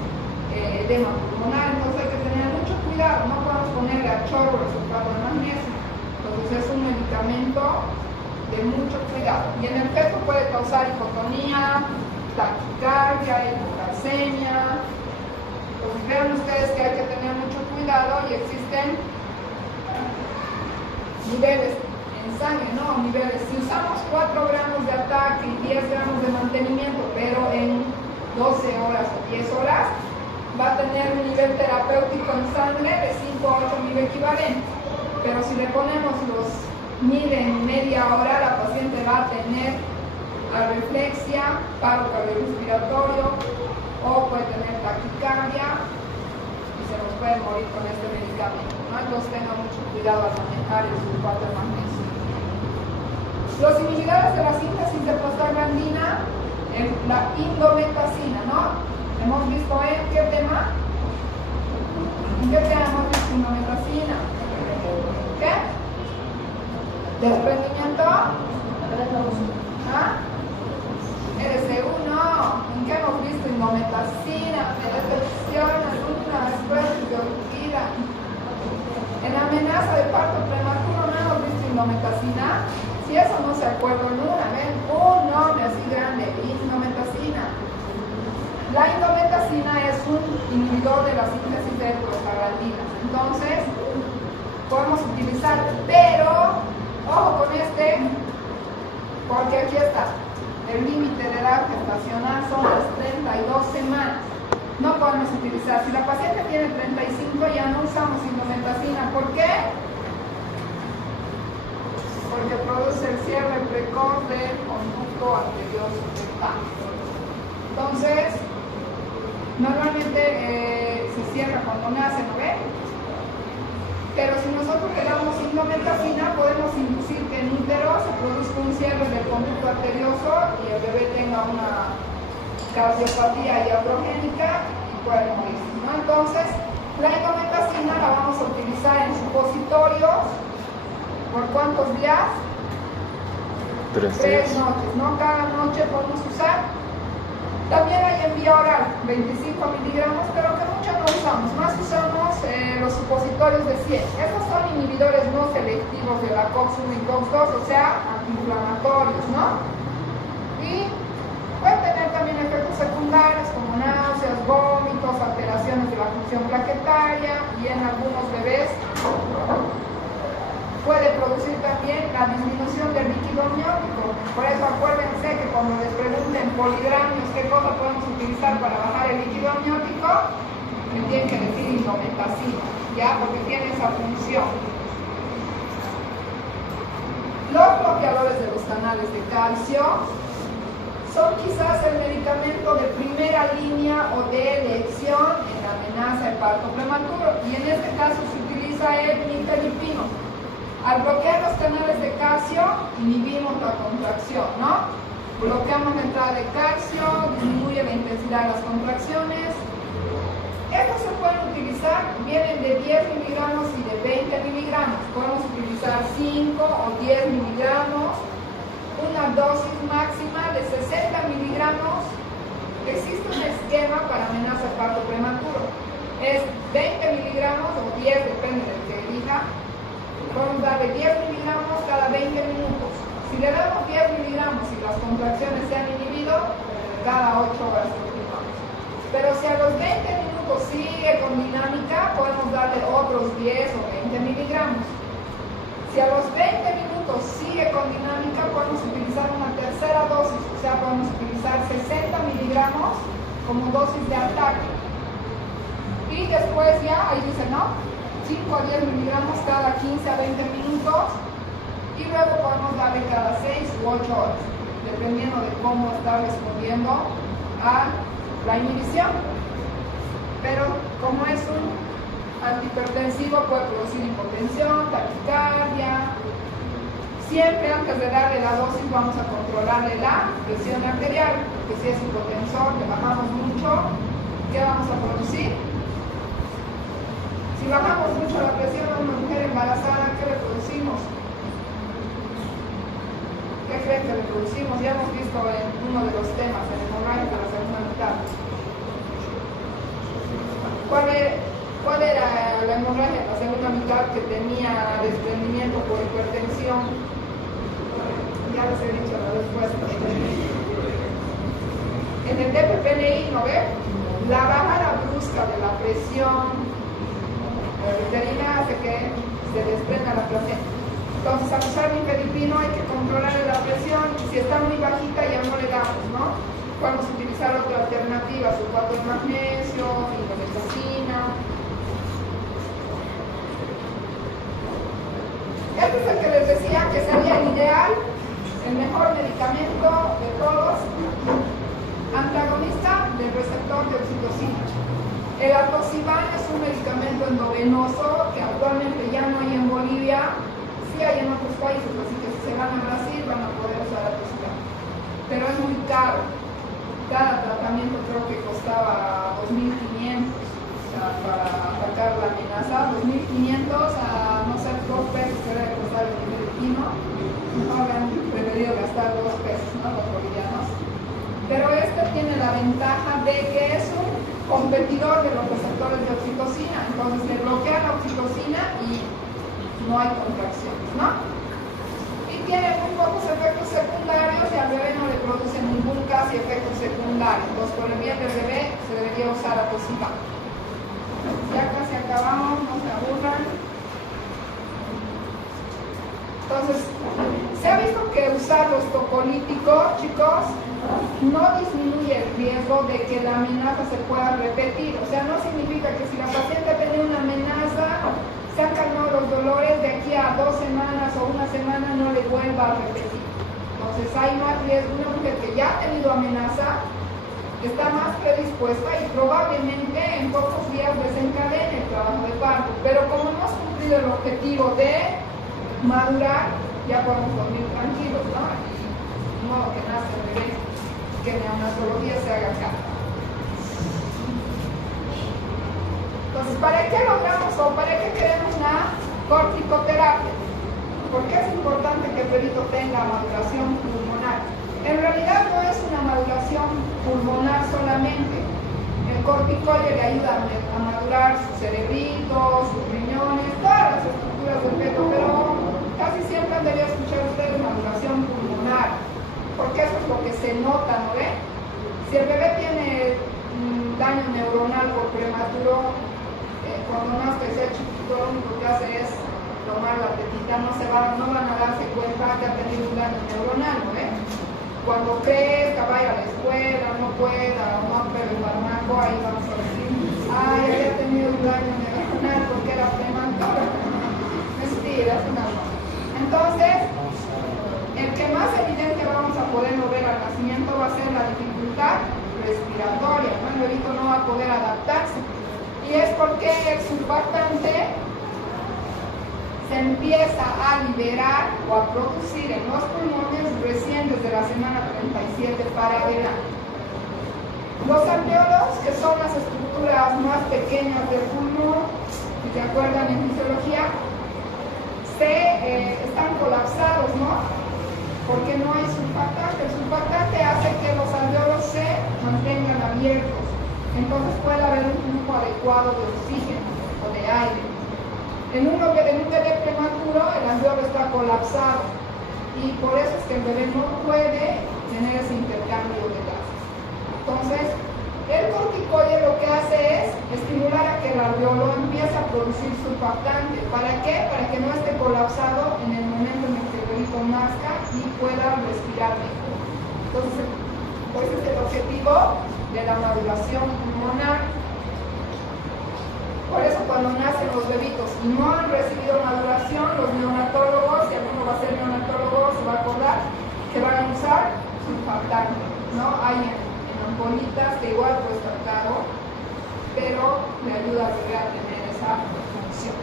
edema pulmonar, entonces hay que tener mucho cuidado, no podemos ponerle a chorro el sulfato de magnesio. Entonces es un medicamento de mucho cuidado. Y en el feto puede causar hipotonía, taquicardia, hipocalcemia. Entonces vean ustedes que hay que tener mucho cuidado y existen niveles en sangre, ¿no? Niveles. Si usamos 4 gramos de ataque y 10 gramos de mantenimiento, pero en 12 horas o 10 horas, va a tener un nivel terapéutico en sangre de 5 a 8 mil equivalentes. Pero si le ponemos los mide en media hora, la paciente va a tener arreflexia, paro cardiorrespiratorio o puede tener taquicardia y se nos puede morir con este medicamento, ¿no? Entonces tengan mucho cuidado al manejar el sulfato de magnesio. Los inhibidores de la síntesis de prostaglandina, la indometacina, ¿no? Hemos visto en qué tema. ¿En qué tema hemos visto indometacina? ¿Qué? ¿Desprendimiento? ¿Ah? RC1. ¿En qué hemos visto indometacina? En decepciones, una esclerosis de orquídea. En amenaza de parto prematuro no hemos visto indometacina. Si eso no se acuerdan, ven un nombre así grande, indometacina. La indometacina es un inhibidor de la síntesis de prostaglandinas. Entonces, podemos utilizar, pero, ojo con este, porque aquí está. El límite de edad gestacional son las 32 semanas. No podemos utilizar. Si la paciente tiene 35, ya no usamos indometacina. ¿Por qué? Porque produce el cierre precoz del conducto arterioso rectal. Entonces, normalmente se cierra cuando nace, ¿no ven? Pero si nosotros le damos indometacina, podemos inducir que en útero se produzca un cierre del conducto arterioso y el bebé tenga una cardiopatía iatrogénica y pueda morir, ¿no? Entonces, la indometacina la vamos a utilizar en supositorios. ¿Por cuántos días? 3 3 noches, ¿no? Cada noche podemos usar. También hay en vía oral, 25 miligramos, pero que mucho no usamos. Más usamos los supositorios de 100. Estos son inhibidores no selectivos de la COX-1 y COX-2, o sea, antiinflamatorios, ¿no? Y pueden tener también efectos secundarios como náuseas, vómitos, alteraciones de la función plaquetaria y en algunos bebés puede producir también la disminución del líquido amniótico. Por eso acuérdense que cuando les pregunten poligramios qué cosa podemos utilizar para bajar el líquido amniótico, me tienen que decir indometacina, ¿ya? Porque tiene esa función. Los bloqueadores de los canales de calcio son quizás el medicamento de primera línea o de elección en la amenaza de parto prematuro, y en este caso se utiliza el nifedipino. Al bloquear los canales de calcio, inhibimos la contracción, ¿no? Bloqueamos la entrada de calcio, disminuye la intensidad de las contracciones. Estos se pueden utilizar, vienen de 10 miligramos y de 20 miligramos. Podemos utilizar 5 o 10 miligramos, una dosis máxima de 60 miligramos. Existe un esquema para amenaza de parto prematuro. Es 20 miligramos o 10, depende del que elija. Podemos darle 10 miligramos cada 20 minutos. Si le damos 10 miligramos y las contracciones se han inhibido, cada 8 horas continuamos. Pero si a los 20 minutos sigue con dinámica, podemos darle otros 10 o 20 miligramos. Si a los 20 minutos sigue con dinámica, podemos utilizar una tercera dosis, o sea, podemos utilizar 60 miligramos como dosis de ataque. Y después ya, ahí dice, ¿no? 5 a 10 miligramos cada 15 a 20 minutos, y luego podemos darle cada 6 u 8 horas, dependiendo de cómo está respondiendo a la inhibición. Pero como es un antihipertensivo, puede producir hipotensión, taquicardia. Siempre antes de darle la dosis vamos a controlarle la presión arterial, porque si es hipotensor, le bajamos mucho, ¿qué vamos a producir? Si bajamos mucho la presión a una mujer embarazada, ¿qué le producimos? ¿Qué creen que le producimos? Ya hemos visto en uno de los temas, en hemorragia de la segunda mitad. ¿Cuál era la hemorragia de la segunda mitad que tenía desprendimiento por hipertensión? Ya les he dicho la respuesta. En el DPPNI, ¿no ve? La bajada brusca de la presión uterina hace que se desprenda la placenta. Entonces, al usar nifedipino hay que controlarle la presión, y si está muy bajita ya no le damos, ¿no? Podemos utilizar otra alternativa, sulfato de magnesio, indometacina. Este es el que les decía que sería el ideal, el mejor medicamento de todos, antagonista del receptor de oxitocina. El atosiban es un medicamento endovenoso que actualmente ya no hay en Bolivia, sí hay en otros países, así que si se van a Brasil van a poder usar atoxicam. Pero es muy caro. Cada tratamiento creo que costaba 2.500, o sea, para atacar la amenaza. 2.500 a no ser 2 pesos que debe costar el nivel pino. No habían preferido gastar 2 pesos, ¿no? Los bolivianos. Pero este tiene la ventaja de que es un competidor de los receptores de oxitocina. Entonces se bloquea la oxitocina y no hay contracciones, ¿no? Y tiene muy pocos efectos secundarios y al bebé no le produce ningún casi efecto secundario. Entonces, por el bien del bebé se debería usar atoxicam. Ya casi acabamos, no se aburran. Entonces, se ha visto que usar los tocolíticos, chicos, no disminuye el riesgo de que la amenaza se pueda repetir. O sea, no significa que si la paciente tiene una amenaza, se han calmado los dolores, de aquí a 2 semanas o 1 semana no le vuelva a repetir. Entonces hay más riesgo. Una mujer que ya ha tenido amenaza está más predispuesta y probablemente en pocos días desencadene el trabajo de parto. Pero como hemos cumplido el objetivo de madurar, ya podemos dormir tranquilos, ¿no? Y de modo que nace el bebé, que neonatología se haga cargo. Entonces, ¿para qué logramos o para qué queremos una corticoterapia? ¿Por qué es importante que el bebito tenga maduración pulmonar? En realidad no es una maduración pulmonar solamente. El corticoide le ayuda a madurar su cerebrito, sus riñones, todas las estructuras del feto, pero casi siempre han debido escuchar ustedes maduración pulmonar, porque eso es lo que se nota, ¿no ve? Si el bebé tiene daño neuronal por prematuro, cuando nazca y sea chiquito, lo único que hace es tomar la tetita, no van a darse cuenta que ha tenido un daño neuronal, ¿no ve? Cuando crezca, vaya a la escuela, no pueda, no apruebe el fármaco, ahí vamos a decir, ay, había tenido un daño neuronal porque era prematuro. Mentira, es una cosa. Entonces, el que más evidente vamos a poder ver al nacimiento va a ser la dificultad respiratoria, ¿no? El bebito no va a poder adaptarse. Y es porque el surfactante se empieza a liberar o a producir en los pulmones recién desde la semana 37 para adelante. Los alveolos, que son las estructuras más pequeñas del pulmón, si se acuerdan en fisiología, están colapsados, ¿no? Porque no hay surfactante. El surfactante hace que los alveolos se mantengan abiertos. Entonces puede haber un flujo adecuado de oxígeno o de aire. En un bebé prematuro el alveolo está colapsado y por eso es que el bebé no puede tener ese intercambio de gases. Entonces, el corticoide lo que hace es estimular a que el alveolo empiece a producir surfactante. ¿Para qué? Para que no esté colapsado en el momento en el que el bebito nazca y pueda respirar mejor. Entonces, ese es el objetivo de la maduración pulmonar. Por eso cuando nacen los bebitos y no han recibido maduración, los neonatólogos, si alguno va a ser neonatólogo, se va a acordar que van a usar surfactante, ¿no? Hay en ampollitas que igual cuesta caro, pero le ayuda a lograr tener esa función.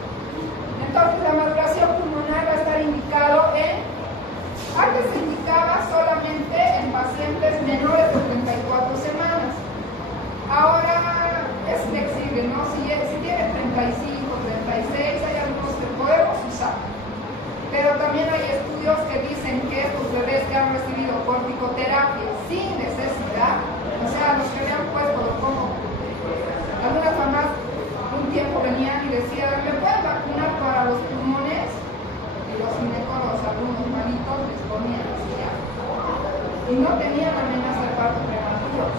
Entonces la maduración pulmonar va a estar indicado antes se indicaba solamente en pacientes menores de 34 semanas. Ahora es flexible, ¿no? Si tiene 35, 36, hay algunos que podemos usar. Pero también hay estudios que dicen que estos bebés que han recibido corticoterapia sin necesidad, o sea, los que le han puesto como algunas mamás un tiempo venían y decían, ¿me pueden vacunar para los pulmones? Y los ginecólogos, algunos malitos, les ponían así ya. Y no tenían amenaza de parto prematuro.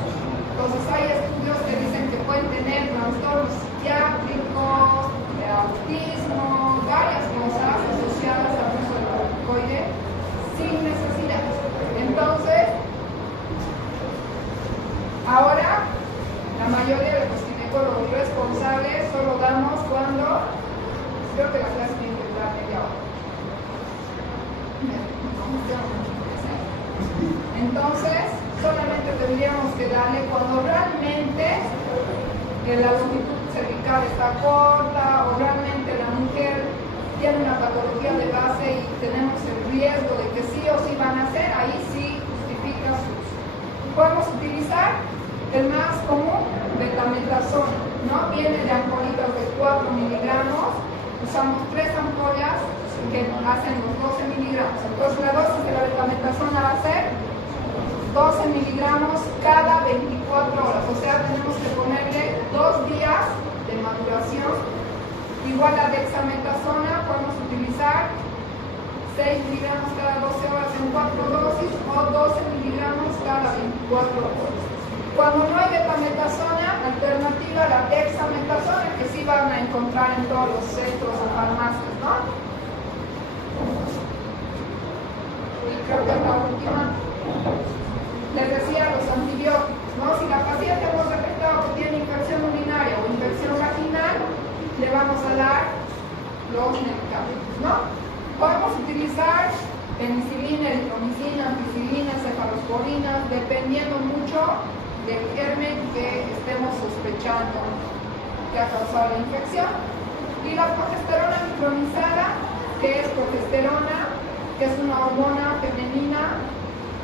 Entonces hay estudios que dicen que pueden tener trastornos psiquiátricos, autismo, varias cosas asociadas al uso del corticoide sin necesidad. Entonces, ahora la mayoría de los ginecólogos responsables solo damos cuando, creo que la clase tiene que durar media hora. Entonces, solamente tendríamos que darle cuando realmente la longitud cervical está corta o realmente la mujer tiene una patología de base y tenemos el riesgo de que sí o sí van a hacer, ahí sí justifica su uso. Podemos utilizar el más común, betametasona, ¿no? Viene de ampollitas de 4 miligramos, usamos 3 ampollas que hacen los 12 miligramos. Entonces la dosis de la betametasona va a ser 12 miligramos cada 24 horas, o sea, tenemos que ponerle 2 días de maduración. Igual la dexametasona podemos utilizar 6 miligramos cada 12 horas en 4 dosis o 12 miligramos cada 24 horas. Cuando no hay betametasona, alternativa a la dexametasona, que sí van a encontrar en todos los centros o farmacias, ¿no? Y creo que la última, les decía los antibióticos, ¿no? Si la paciente hemos detectado que tiene infección urinaria o infección vaginal, le vamos a dar los medicamentos, ¿no? Podemos utilizar penicilina, eritromicina, ampicilina, cefalosporina, dependiendo mucho del germen que estemos sospechando que ha causado la infección. Y la progesterona micronizada, que es progesterona, que es una hormona femenina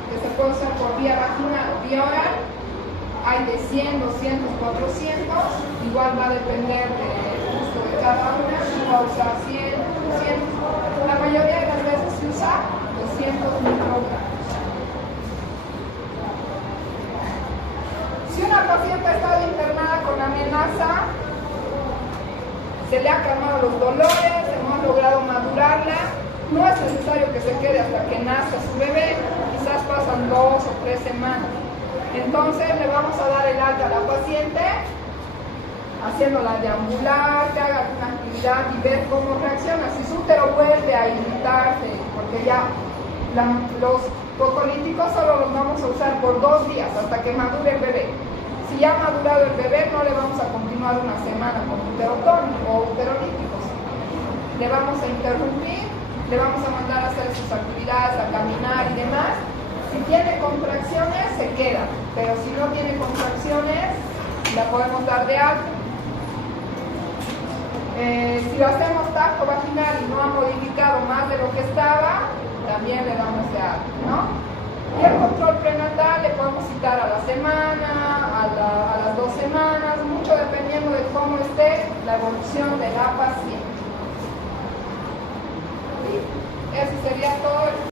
que se puede usar por vía vaginal o vía oral. Hay de 100, 200, 400, igual va a depender del uso de cada una, se va a usar 100, 200, la mayoría de las veces se usa 200 microgramos. Si una paciente ha estado internada con amenaza, se le han calmado los dolores, hemos logrado madurarla, no es necesario que se quede hasta que nazca su bebé, quizás pasan 2 o 3 semanas. Entonces le vamos a dar el alta a la paciente, haciéndola deambular, que haga alguna actividad y ver cómo reacciona. Si su útero vuelve a irritarse, porque ya los procolíticos solo los vamos a usar por 2 días hasta que madure el bebé. Si ya ha madurado el bebé, no le vamos a continuar una semana con uterotónico o uterolíticos. Le vamos a interrumpir, le vamos a mandar a hacer sus actividades, a caminar y demás. Si tiene contracciones, se queda, pero si no tiene contracciones, la podemos dar de alta. Si lo hacemos tacto vaginal y no ha modificado más de lo que estaba, también le damos de alta, ¿no? Y el control prenatal le podemos citar a la semana, a las 2 semanas, mucho dependiendo de cómo esté la evolución de la paciente. ¿Sí? Eso sería todo.